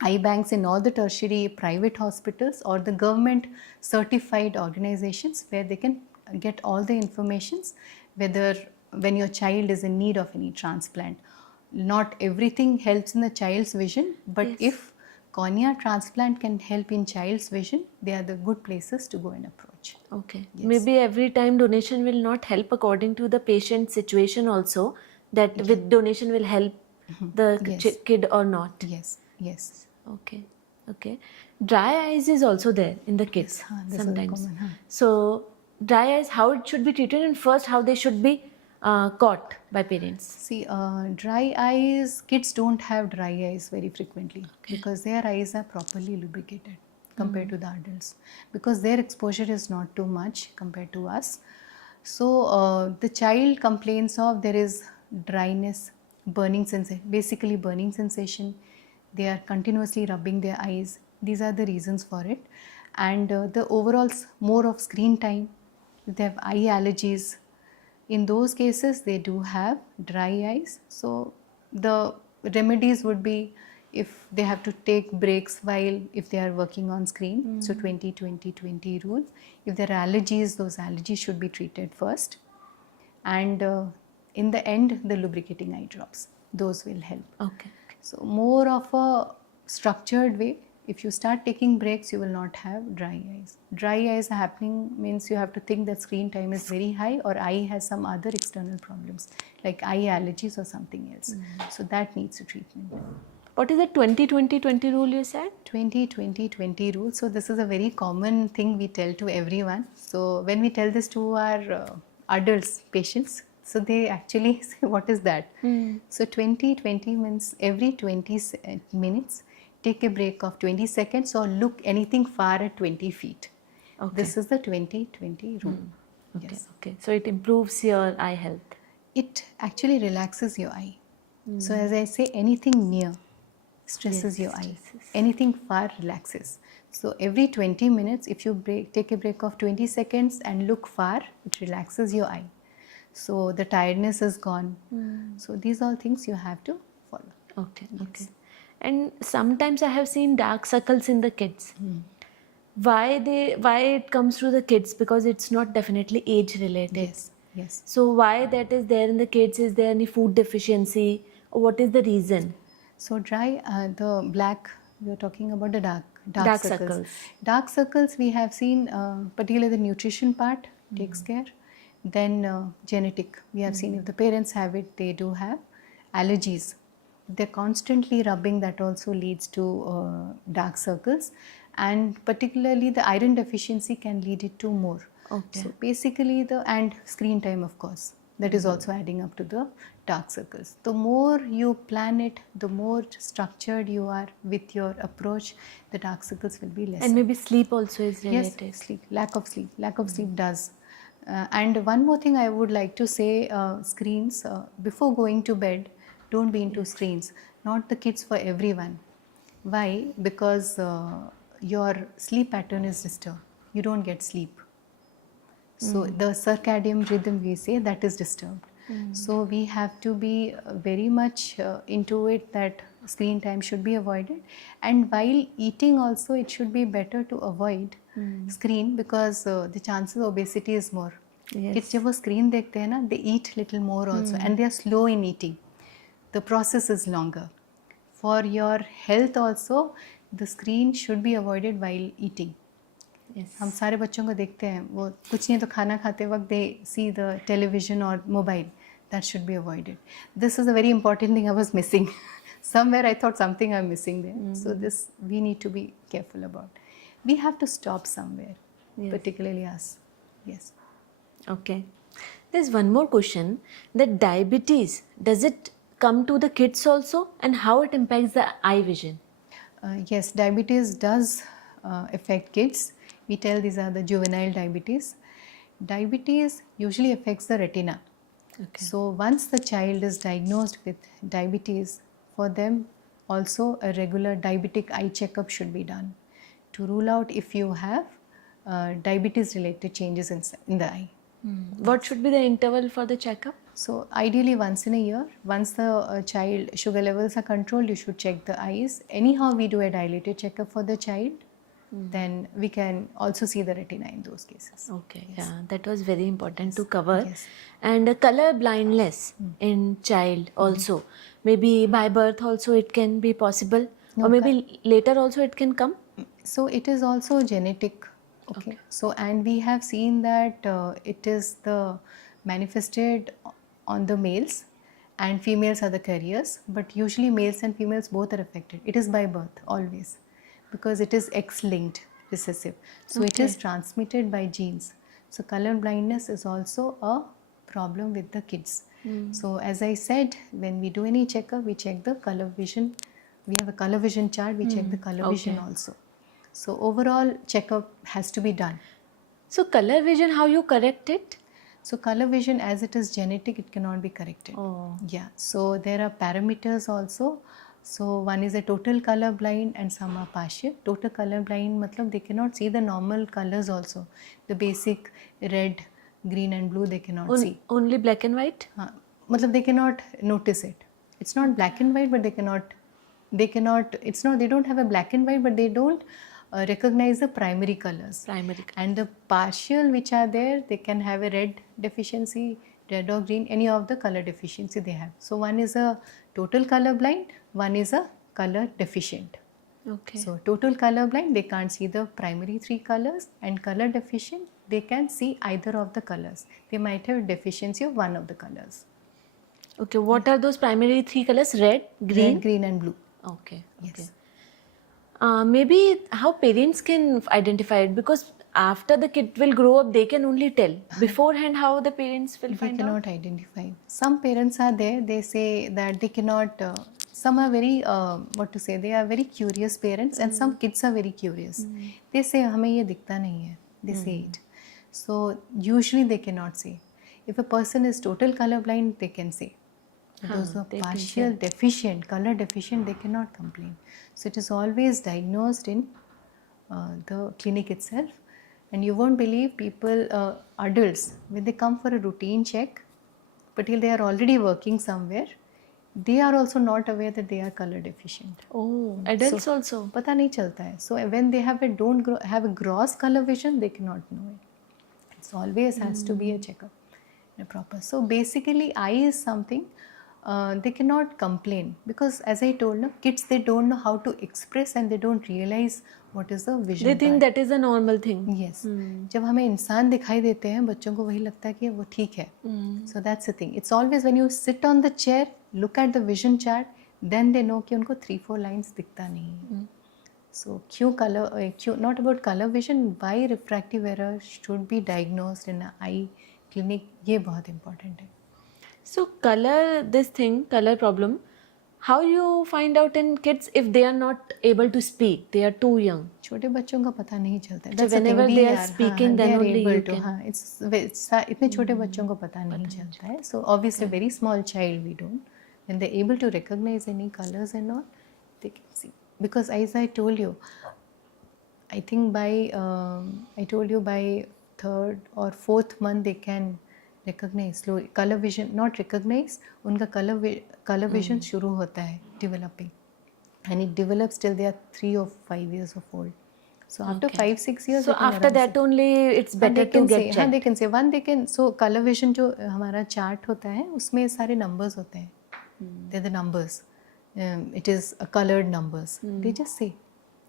eye banks in all the tertiary private hospitals or the government certified organizations where they can get all the informations, whether when your child is in need of any transplant. Not everything helps in the child's vision, but if cornea transplant can help in child's vision, they are the good places to go and approach. Okay. Maybe every time donation will not help according to the patient situation also, that with donation will help the kid or not. Yes. Okay. Dry eyes is also there in the kids sometimes. So dry eyes, how it should be treated, and first how they should be caught by parents? See, dry eyes, kids don't have dry eyes very frequently because their eyes are properly lubricated compared to the adults, because their exposure is not too much compared to us. So the child complains of there is dryness, burning sensation, basically burning sensation. They are continuously rubbing their eyes. These are the reasons for it. And the overall more of screen time, they have eye allergies, In those cases, they do have dry eyes. So the remedies would be if they have to take breaks while if they are working on screen. So 20-20-20 rule. If there are allergies, those allergies should be treated first. And in the end, the lubricating eye drops. Those will help. Okay. So more of a structured way. If you start taking breaks, you will not have dry eyes. Dry eyes happening means you have to think that screen time is very high or eye has some other external problems like eye allergies or something else. So that needs a treatment. What is the 20-20-20 rule you said? 20-20-20 rule. So this is a very common thing we tell to everyone. So when we tell this to our adults, patients, so they actually say, what is that? So 20-20 means every 20 minutes, take a break of 20 seconds or look anything far at 20 feet. Okay. This is the 20-20 rule. Okay. Yes. Okay. So it improves your eye health. It actually relaxes your eye. So as I say, anything near stresses your eye. Anything far relaxes. So every 20 minutes, if you take a break of 20 seconds and look far, it relaxes your eye. So the tiredness is gone. So these are things you have to follow. Okay. Okay. And sometimes I have seen dark circles in the kids. Why it comes through the kids? Because it's not definitely age related. Yes. Yes. So why that is there in the kids? Is there any food deficiency? Or what is the reason? So dry, the black, we are talking about the dark circles. Dark circles we have seen, particularly the nutrition part takes care. Then genetic, we have seen if the parents have it, they do have allergies. They're constantly rubbing, that also leads to dark circles. And particularly the iron deficiency can lead it to more. Okay. So basically and screen time of course, that is also adding up to the dark circles. The more you plan it, the more structured you are with your approach, the dark circles will be less. And maybe sleep also is related. Yes, sleep, lack of sleep does. And one more thing I would like to say, screens, before going to bed, don't be into screens. Not the kids, for everyone. Why? Because your sleep pattern is disturbed. You don't get sleep. So the circadian rhythm, we say, that is disturbed. So we have to be very much into it that screen time should be avoided. And while eating also, it should be better to avoid screen because the chances of obesity is more. Kids जब वो screen देखते हैं ना, they eat little more also and they are slow in eating. The process is longer. For your health also, the screen should be avoided while eating. Yes. हम सारे बच्चों को देखते हैं, वो कुछ नहीं तो खाना खाते वक्त they see the television or mobile. That should be avoided. This is a very important thing I was missing. Somewhere I thought something I'm missing there. So this we need to be careful about. We have to stop somewhere, particularly us. Yes. Okay. There's one more question, that diabetes, does it come to the kids also and how it impacts the eye vision? Yes, diabetes does affect kids. We tell these are the juvenile diabetes. Diabetes usually affects the retina. Okay. So once the child is diagnosed with diabetes, for them also a regular diabetic eye checkup should be done to rule out if you have diabetes related changes in the eye. What should be the interval for the checkup? So ideally once in a year, once the child sugar levels are controlled, you should check the eyes. Anyhow, we do a dilated checkup for the child. Then we can also see the retina in those cases. Okay, yeah, that was very important to cover. Yes. And color blindness in child also, maybe by birth also it can be possible, or maybe later also it can come. So it is also genetic. Okay. So and we have seen that it is the manifested on the males and females are the carriers, but usually males and females both are affected. It is by birth always, because it is X-linked recessive. So it is transmitted by genes. So color blindness is also a problem with the kids. So as I said, when we do any checkup, we check the color vision. We have a color vision chart, we check the color vision also. So overall checkup has to be done. So color vision, how you correct it? So color vision, as it is genetic, it cannot be corrected. Oh. Yeah. So there are parameters also. So one is a total color blind and some are partial. Total color blind matlab they cannot see the normal colors also. The basic red, green and blue they cannot see. Only black and white? Matlab they cannot notice it. It's not black and white, but they cannot, it's not, they don't have a black and white, but they don't recognize the primary colors. And the partial which are there, they can have a red deficiency, red or green, any of the color deficiency they have. So one is a total color blind, one is a color deficient. Okay. So total color blind, they can't see the primary 3 colors, and color deficient, they can see either of the colors. They might have a deficiency of one of the colors. Okay, what are those primary 3 colors? Red, green? Red, green and blue. Okay. Yes. Okay. Maybe how parents can identify it, because after the kid will grow up, they can only tell. Beforehand, how the parents will find out? They cannot identify. Some parents are there, they say that they cannot, some are very, they are very curious parents, and some kids are very curious. They say, हमें ये दिखता नहीं है. They say it. So usually they cannot say. If a person is total colorblind, they can say. Those who are partial deficient, color deficient, they cannot complain. So it is always diagnosed in the clinic itself. And you won't believe people, adults, when they come for a routine check, but till they are already working somewhere, they are also not aware that they are color deficient. Oh, adults so, also? पता नहीं चलता है. So when they have have a gross color vision, they cannot know it. It always has to be a checkup, proper. So basically, eye is something they cannot complain, because as I told you, kids, they don't know how to express and they don't realize what is the vision. They think that is a normal thing. Yes. जब हमें इंसान दिखाई देते हैं, बच्चों को वही लगता है कि वो ठीक है. So that's the thing. It's always when you sit on the chair, look at the vision chart, then they know कि उनको 3-4 lines दिखता नहीं है. So not about color vision, why refractive error should be diagnosed in an eye clinic, ये बहुत important है. So color problem, how you find out in kids if they are not able to speak, they are too young? छोटे बच्चों का पता नहीं चलता है. So whenever they are speaking, then only you can. इतने छोटे बच्चों को पता नहीं चलता है. So obviously very small child we don't. When they're able to recognize any colors and all, they can see. Because as I told you, I think by 3rd or 4th month they can recognize slowly. Color vision, not recognize, उनका color vision शुरू होता है developing, and it develops till they are 3 or 5 years of old. So after 5-6 years, so after that only it's better to get checked. they can say so color vision जो हमारा chart होता है, उसमें सारे numbers होते हैं. They're the numbers. It is colored numbers. They just say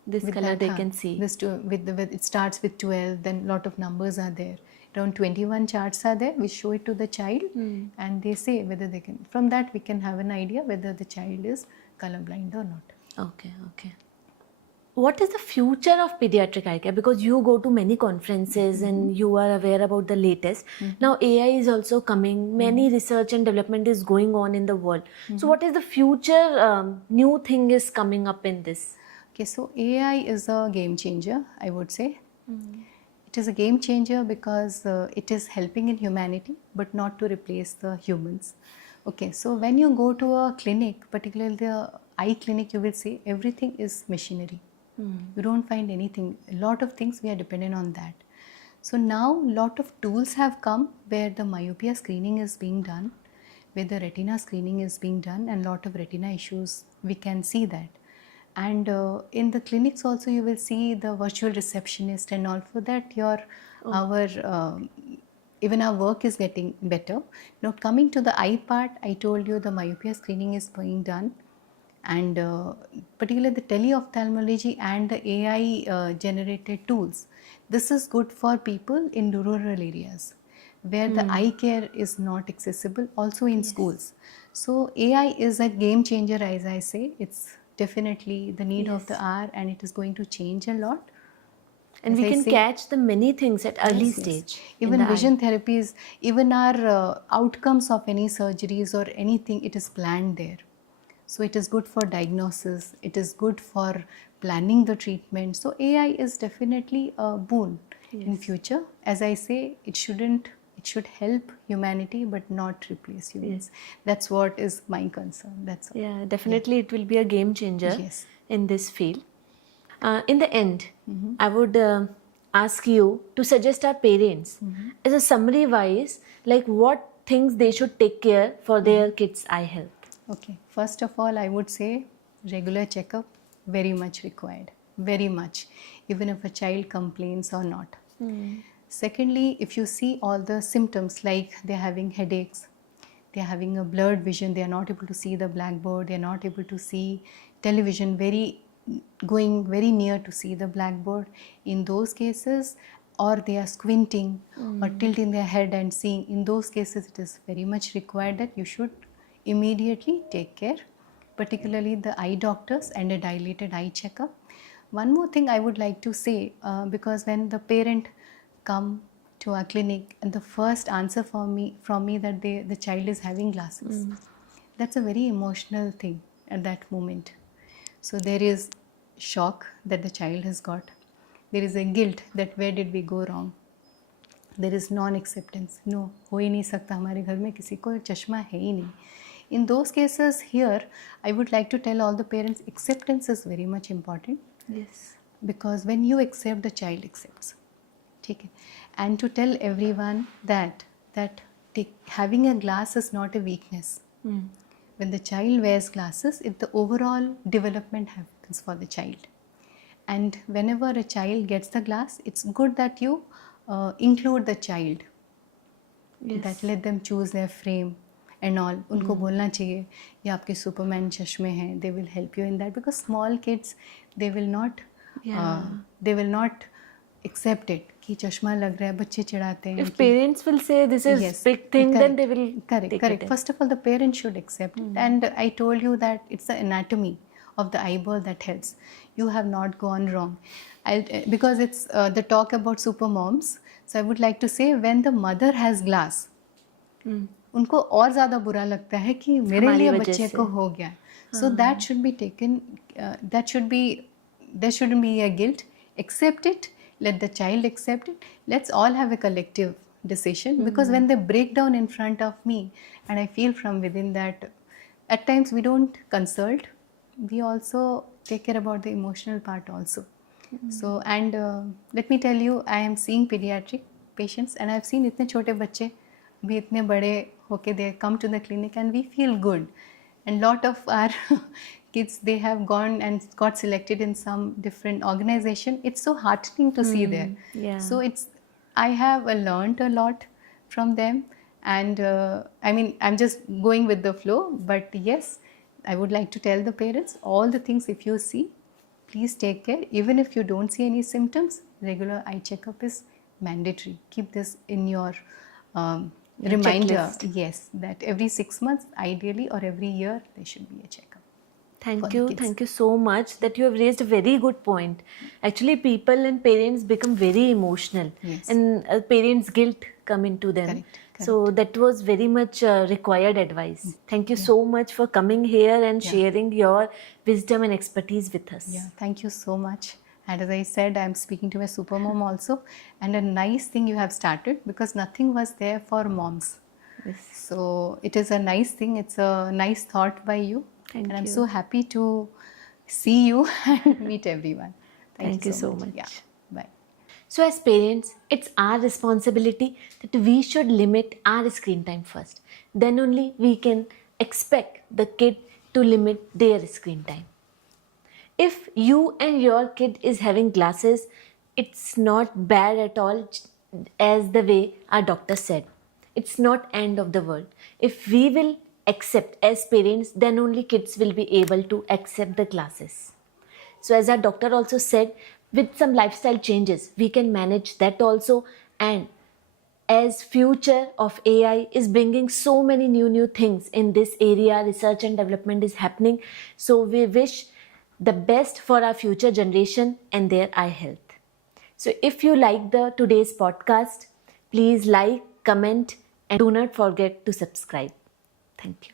this with color that, they can see. This it starts with 12, then lot of numbers are there. Around 21 charts are there. We show it to the child, and they say whether they can. From that, we can have an idea whether the child is colorblind or not. Okay. What is the future of pediatric eye care? Because you go to many conferences and you are aware about the latest. Now AI is also coming. Many research and development is going on in the world. So what is the future new thing is coming up in this? Okay, so AI is a game changer, I would say. It is a game changer because it is helping in humanity, but not to replace the humans. Okay, so when you go to a clinic, particularly the eye clinic, you will see everything is machinery. You don't find anything. A lot of things we are dependent on that. So now lot of tools have come where the myopia screening is being done, where the retina screening is being done, and lot of retina issues, we can see that. And in the clinics also you will see the virtual receptionist and all. For that even our work is getting better. Now coming to the eye part, I told you the myopia screening is being done, and particularly the teleophthalmology and the AI generated tools. This is good for people in rural areas where the eye care is not accessible, also in schools. So AI is a game changer, as I say. It's definitely the need of the hour, and it is going to change a lot. And as we I can say, catch the many things at early stage. Even vision therapies, even our outcomes of any surgeries or anything, it is planned there. So it is good for diagnosis, it is good for planning the treatment. So AI is definitely a boon in future. As I say, it should help humanity but not replace humans. That's what is my concern. That's all. Yeah, definitely it will be a game changer in this field. In the end, I would ask you to suggest our parents as a summary wise, like what things they should take care for their kids' eye health. Okay, first of all, I would say regular checkup, very much required, very much, even if a child complains or not. Secondly, if you see all the symptoms like they're having headaches, they're having a blurred vision, they are not able to see the blackboard, they are not able to see television, going very near to see the blackboard, in those cases, or they are squinting or tilting their head and seeing, in those cases it is very much required that you should immediately take care, particularly the eye doctors, and a dilated eye checkup. One more thing I would like to say, because when the parent come to our clinic and the first answer from me that the child is having glasses, that's a very emotional thing at that moment. So there is shock that the child has got, there is a guilt that where did we go wrong, there is non-acceptance, no, हो ही नहीं सकता, हमारे घर में किसी को चश्मा है ही नहीं. In those cases, here I would like to tell all the parents, acceptance is very much important. Yes. Because when you accept, the child accepts. ठीक है. And to tell everyone that having a glass is not a weakness. When the child wears glasses, the overall development happens for the child. And whenever a child gets the glass, it's good that you include the child. Yes. That let them choose their frame and all. उनको बोलना चाहिए ये आपके Superman चश्मे हैं, they will help you in that, because small kids, they will not accept it कि चश्मा लग रहा है, बच्चे चिढ़ाते हैं. If parents will say this is Yes, big thing, correct, then they will take correct. it. First of all, the parent should accept it. And I told you that it's the anatomy of the eyeball that helps. You have not gone wrong. Because it's the talk about super moms, so I would like to say, when the mother has glass, उनको और ज़्यादा बुरा लगता है कि मेरे लिए बच्चे को हो गया. So that should be taken, there shouldn't be a guilt. Accept it, let the child accept it. Let's all have a collective decision, because when they break down in front of me, and I feel from within that at times we don't consult, we also take care about the emotional part also. So, and let me tell you, I am seeing pediatric patients, and I've seen इतने छोटे बच्चे भी इतने बड़े होके they come to the clinic, and we feel good. And lot of our kids, they have gone and got selected in some different organization. It's so heartening to see there. Yeah. So I have learned a lot from them, and I mean, I'm just going with the flow, but yes, I would like to tell the parents all the things. If you see, please take care. Even if you don't see any symptoms, regular eye checkup is mandatory. Keep this in your reminder. Checklist. Yes, that every 6 months, ideally, or every year, there should be a checkup. Thank for you. the kids. Thank you so much that you have raised a very good point. Actually, people and parents become very emotional, Yes. and parents' guilt come into them. Correct, So that was very much required advice. Thank you so much for coming here and sharing your wisdom and expertise with us. Yeah, thank you so much. And as I said, I'm speaking to a super mom also. And a nice thing you have started, because nothing was there for moms. Yes. So it is a nice thing. It's a nice thought by you. Thank and I'm you. so happy to see you and meet everyone. Thank you so much. Yeah, bye. So as parents, it's our responsibility that we should limit our screen time first. Then only we can expect the kid to limit their screen time. If you and your kid is having glasses, it's not bad at all, as the way our doctor said. It's not end of the world. If we will accept as parents, then only kids will be able to accept the glasses. So as our doctor also said, with some lifestyle changes, we can manage that also. And as future of AI is bringing so many new things in this area, research and development is happening. So we wish the best for our future generation and their eye health. So if you like today's podcast, please like, comment, and do not forget to subscribe. Thank you.